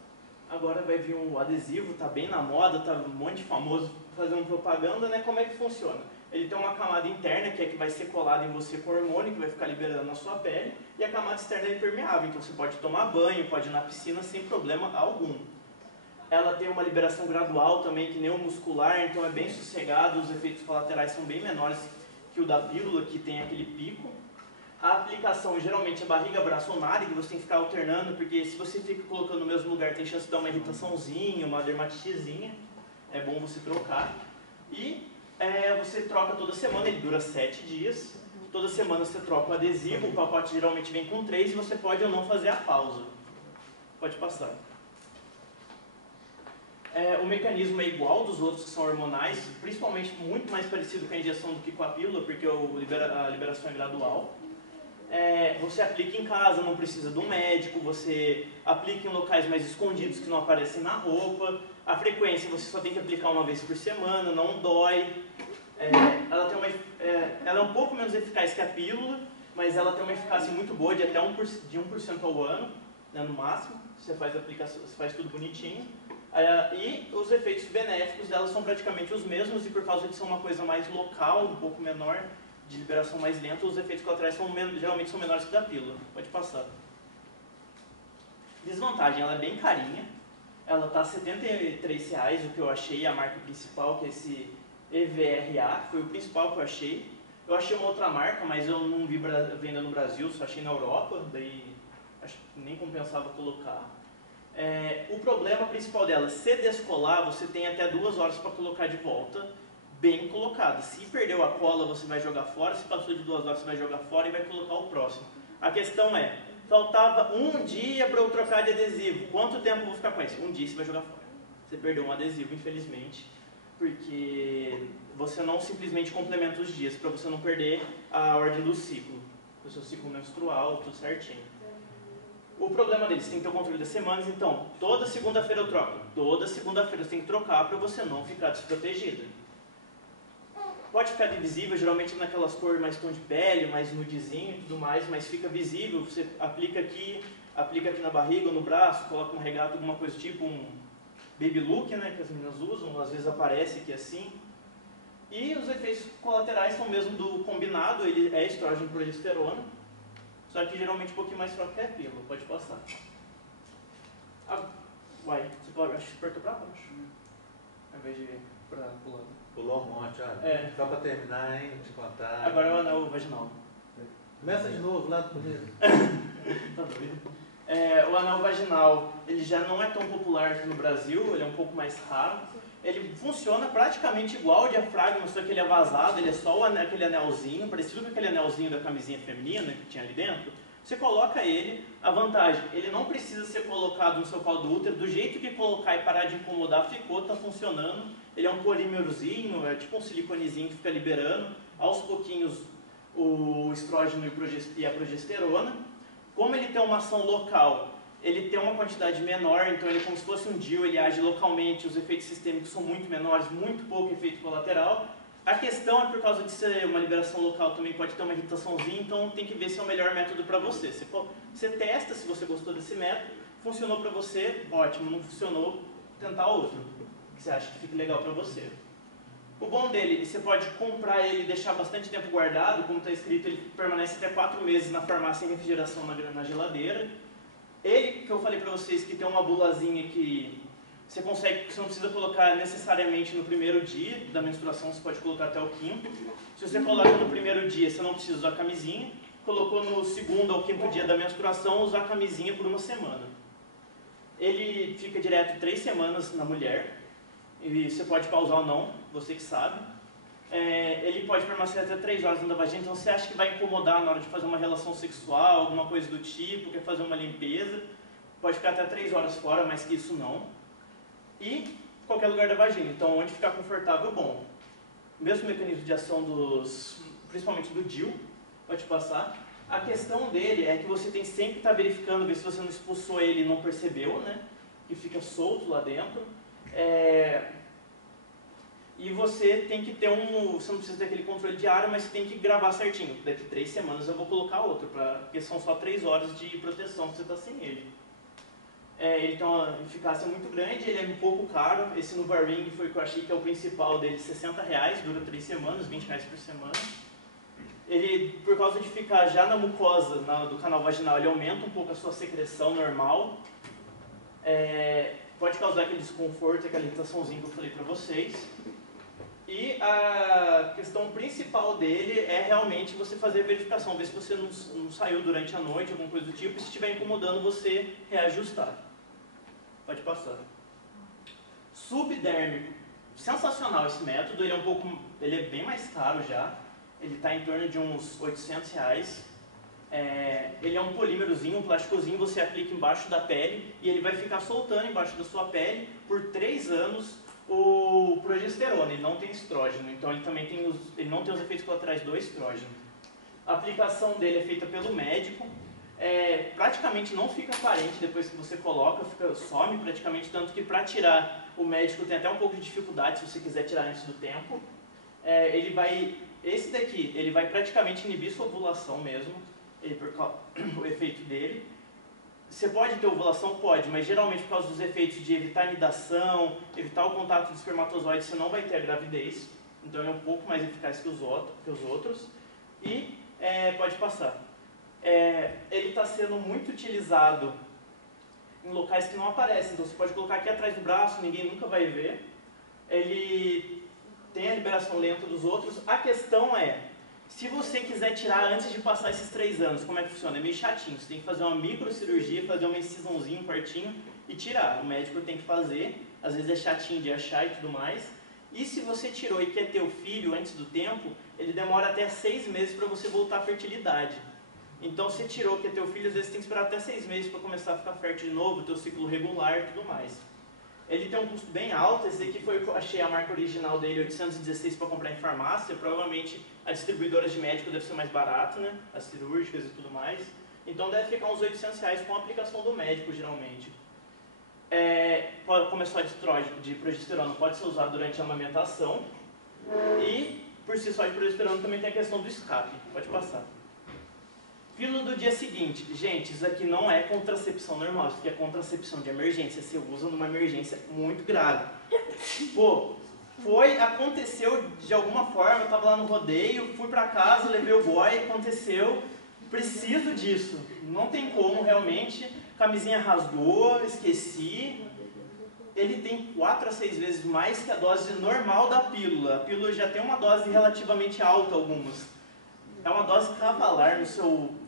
Agora vai vir um adesivo, tá bem na moda, tá um monte de famoso fazendo propaganda, né? Como é que funciona? Ele tem uma camada interna, que é que vai ser colada em você com hormônio, que vai ficar liberando na sua pele, e a camada externa é impermeável, então você pode tomar banho, pode ir na piscina sem problema algum. Ela tem uma liberação gradual também, que nem o muscular, então é bem sossegado, os efeitos colaterais são bem menores que o da pílula, que tem aquele pico. A aplicação geralmente é barriga, braço ou nariz, que você tem que ficar alternando, porque se você fica colocando no mesmo lugar, tem chance de dar uma irritaçãozinha, uma dermatitezinha. É bom você trocar. E você troca toda semana, ele dura 7 dias. Toda semana você troca o adesivo, o pacote geralmente vem com 3 e você pode ou não fazer a pausa. Pode passar. O mecanismo é igual dos outros que são hormonais, principalmente muito mais parecido com a injeção do que com a pílula, porque a liberação é gradual. Você aplica em casa, não precisa de um médico, você aplica em locais mais escondidos que não aparecem na roupa. A frequência você só tem que aplicar uma vez por semana, não dói. Ela é um pouco menos eficaz que a pílula, mas ela tem uma eficácia muito boa, de até 1% ao ano, né, no máximo. Você faz a aplicação, você faz tudo bonitinho. E os efeitos benéficos dela são praticamente os mesmos, e por causa de ser uma coisa mais local, um pouco menor, de liberação mais lenta, os efeitos colaterais geralmente são menores que da pílula. Pode passar. Desvantagem, ela é bem carinha. Ela está R$ 73,00, o que eu achei, a marca principal, que é esse EVRA, foi o principal que eu achei. Eu achei uma outra marca, mas eu não vi venda no Brasil, só achei na Europa, daí acho que nem compensava colocar. O problema principal dela, se descolar, você tem até 2 horas para colocar de volta, bem colocada. Se perdeu a cola, você vai jogar fora, se passou de 2 horas, você vai jogar fora e vai colocar o próximo. A questão é, faltava 1 dia para eu trocar de adesivo, quanto tempo eu vou ficar com isso? 1 dia você vai jogar fora. Você perdeu um adesivo, infelizmente, porque você não simplesmente complementa os dias, para você não perder a ordem do ciclo, o seu ciclo menstrual, tudo certinho. O problema deles, tem que ter o controle das semanas, então, toda segunda-feira eu troco. Toda segunda-feira você tem que trocar para você não ficar desprotegida. Pode ficar visível, geralmente naquelas cores mais tom de pele, mais nudezinho e tudo mais, mas fica visível, você aplica aqui na barriga ou no braço, coloca um regata, alguma coisa tipo um baby look, né, que as meninas usam, às vezes aparece aqui assim. E os efeitos colaterais são mesmo do combinado, ele é estrógeno e progesterona, só que geralmente um pouquinho mais fraco que a pílula, pode passar. Você pode, acho que apertou para baixo, ao invés de ir para o lado. Pulou um monte, olha. Só para terminar, hein, de contar. Agora é o anel vaginal. Começa de novo, lá do primeiro. Tá doido? O anel vaginal, ele já não é tão popular aqui no Brasil, ele é um pouco mais raro. Ele funciona praticamente igual ao diafragma, só que ele é vazado, ele é só aquele anelzinho, parecido com aquele anelzinho da camisinha feminina que tinha ali dentro. Você coloca ele, a vantagem, ele não precisa ser colocado no seu colo do útero, do jeito que colocar e parar de incomodar, ficou, tá funcionando. Ele é um polímerozinho, é tipo um siliconezinho que fica liberando, aos pouquinhos, o estrógeno e a progesterona. Como ele tem uma ação local, ele tem uma quantidade menor, então ele é como se fosse um DIU, ele age localmente, os efeitos sistêmicos são muito menores, muito pouco efeito colateral. A questão é por causa de ser uma liberação local também pode ter uma irritaçãozinha, então tem que ver se é o melhor método para você. Você testa se você gostou desse método, funcionou para você, ótimo, não funcionou, tentar outro, que você acha que fique legal para você. O bom dele, você pode comprar ele e deixar bastante tempo guardado, como está escrito, ele permanece até 4 meses na farmácia em refrigeração na geladeira. Ele, que eu falei para vocês, que tem uma bulazinha que você consegue, você não precisa colocar necessariamente no primeiro dia da menstruação, você pode colocar até o 5º. Se você coloca no primeiro dia, você não precisa usar camisinha. Colocou no 2º ou 5º dia da menstruação, usar a camisinha por 1 semana. Ele fica direto 3 semanas na mulher. E você pode pausar ou não, você que sabe. Ele pode permanecer até 3 horas dentro da vagina, então você acha que vai incomodar na hora de fazer uma relação sexual, alguma coisa do tipo, quer fazer uma limpeza, pode ficar até 3 horas fora, mais que isso não. E qualquer lugar da vagina, então onde ficar confortável, bom. Mesmo mecanismo de ação principalmente do DIU, pode passar. A questão dele é que você tem sempre que estar verificando, ver se você não expulsou ele e não percebeu, né? Que fica solto lá dentro. E você tem que ter você não precisa ter aquele controle diário, mas você tem que gravar certinho. Daqui 3 semanas eu vou colocar outro, porque são só 3 horas de proteção que você está sem ele. Ele tem uma eficácia muito grande, ele é um pouco caro. Esse NuvaRing foi o que eu achei que é o principal dele, R$60, dura 3 semanas, R$20 por semana. Ele, por causa de ficar já na mucosa do canal vaginal, ele aumenta um pouco a sua secreção normal. Pode causar aquele desconforto, aquela irritaçãozinha que eu falei para vocês. E a questão principal dele é realmente você fazer a verificação, ver se você não saiu durante a noite, alguma coisa do tipo, e se estiver incomodando você reajustar. Pode passar. Subdérmico. Sensacional esse método, ele é bem mais caro já. Ele está em torno de uns R$800. Ele é um polímerozinho, um plásticozinho, você aplica embaixo da pele e ele vai ficar soltando embaixo da sua pele por 3 anos o progesterona. Ele não tem estrógeno, então ele também tem ele não tem os efeitos colaterais do estrógeno. A aplicação dele é feita pelo médico, praticamente não fica aparente depois que você coloca, some praticamente, tanto que para tirar o médico tem até um pouco de dificuldade se você quiser tirar antes do tempo. Esse daqui, ele vai praticamente inibir sua ovulação mesmo, o efeito dele. Você pode ter ovulação? Pode, mas geralmente por causa dos efeitos de evitar a anidação, evitar o contato de espermatozoide, você não vai ter a gravidez. Então é um pouco mais eficaz que os outros. E pode passar. Ele está sendo muito utilizado em locais que não aparecem. Então você pode colocar aqui atrás do braço, ninguém nunca vai ver. Ele tem a liberação lenta dos outros. A questão é, se você quiser tirar antes de passar esses 3 anos, como é que funciona? É meio chatinho, você tem que fazer uma microcirurgia, fazer uma incisãozinha, um quartinho e tirar. O médico tem que fazer, às vezes é chatinho de achar e tudo mais. E se você tirou e quer ter o filho antes do tempo, ele demora até 6 meses para você voltar à fertilidade. Então você tirou, quer ter o filho, às vezes tem que esperar até 6 meses para começar a ficar fértil de novo, ter o ciclo regular e tudo mais. Ele tem um custo bem alto, esse aqui foi, eu achei a marca original dele, 816 para comprar em farmácia, provavelmente a distribuidora de médico deve ser mais barato, né? As cirúrgicas e tudo mais. Então deve ficar uns R$800 com a aplicação do médico, geralmente. Como é só de progesterona, pode ser usado durante a amamentação. E, por si só de progesterona, também tem a questão do escape. Pode passar. Pílula do dia seguinte. Gente, isso aqui não é contracepção normal, isso aqui é contracepção de emergência. Você usa numa emergência muito grave. Pô, aconteceu de alguma forma, eu tava lá no rodeio, fui pra casa, levei o boy, aconteceu, preciso disso. Não tem como, realmente. Camisinha rasgou, esqueci. Ele tem 4 a 6 vezes mais que a dose normal da pílula. A pílula já tem uma dose relativamente alta, algumas. É uma dose cavalar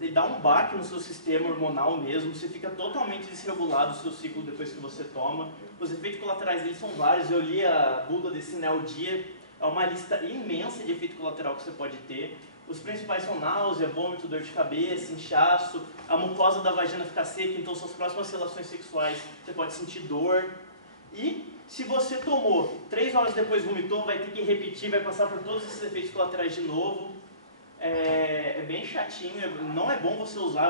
ele dá um baque no seu sistema hormonal mesmo, você fica totalmente desregulado o seu ciclo depois que você toma. Os efeitos colaterais dele são vários, eu li a bula desse Neodia, é uma lista imensa de efeito colateral que você pode ter. Os principais são náusea, vômito, dor de cabeça, inchaço, a mucosa da vagina fica seca, então suas próximas relações sexuais você pode sentir dor. E se você tomou, 3 horas depois vomitou, vai ter que repetir, vai passar por todos esses efeitos colaterais de novo. É bem chatinho, não é bom você usar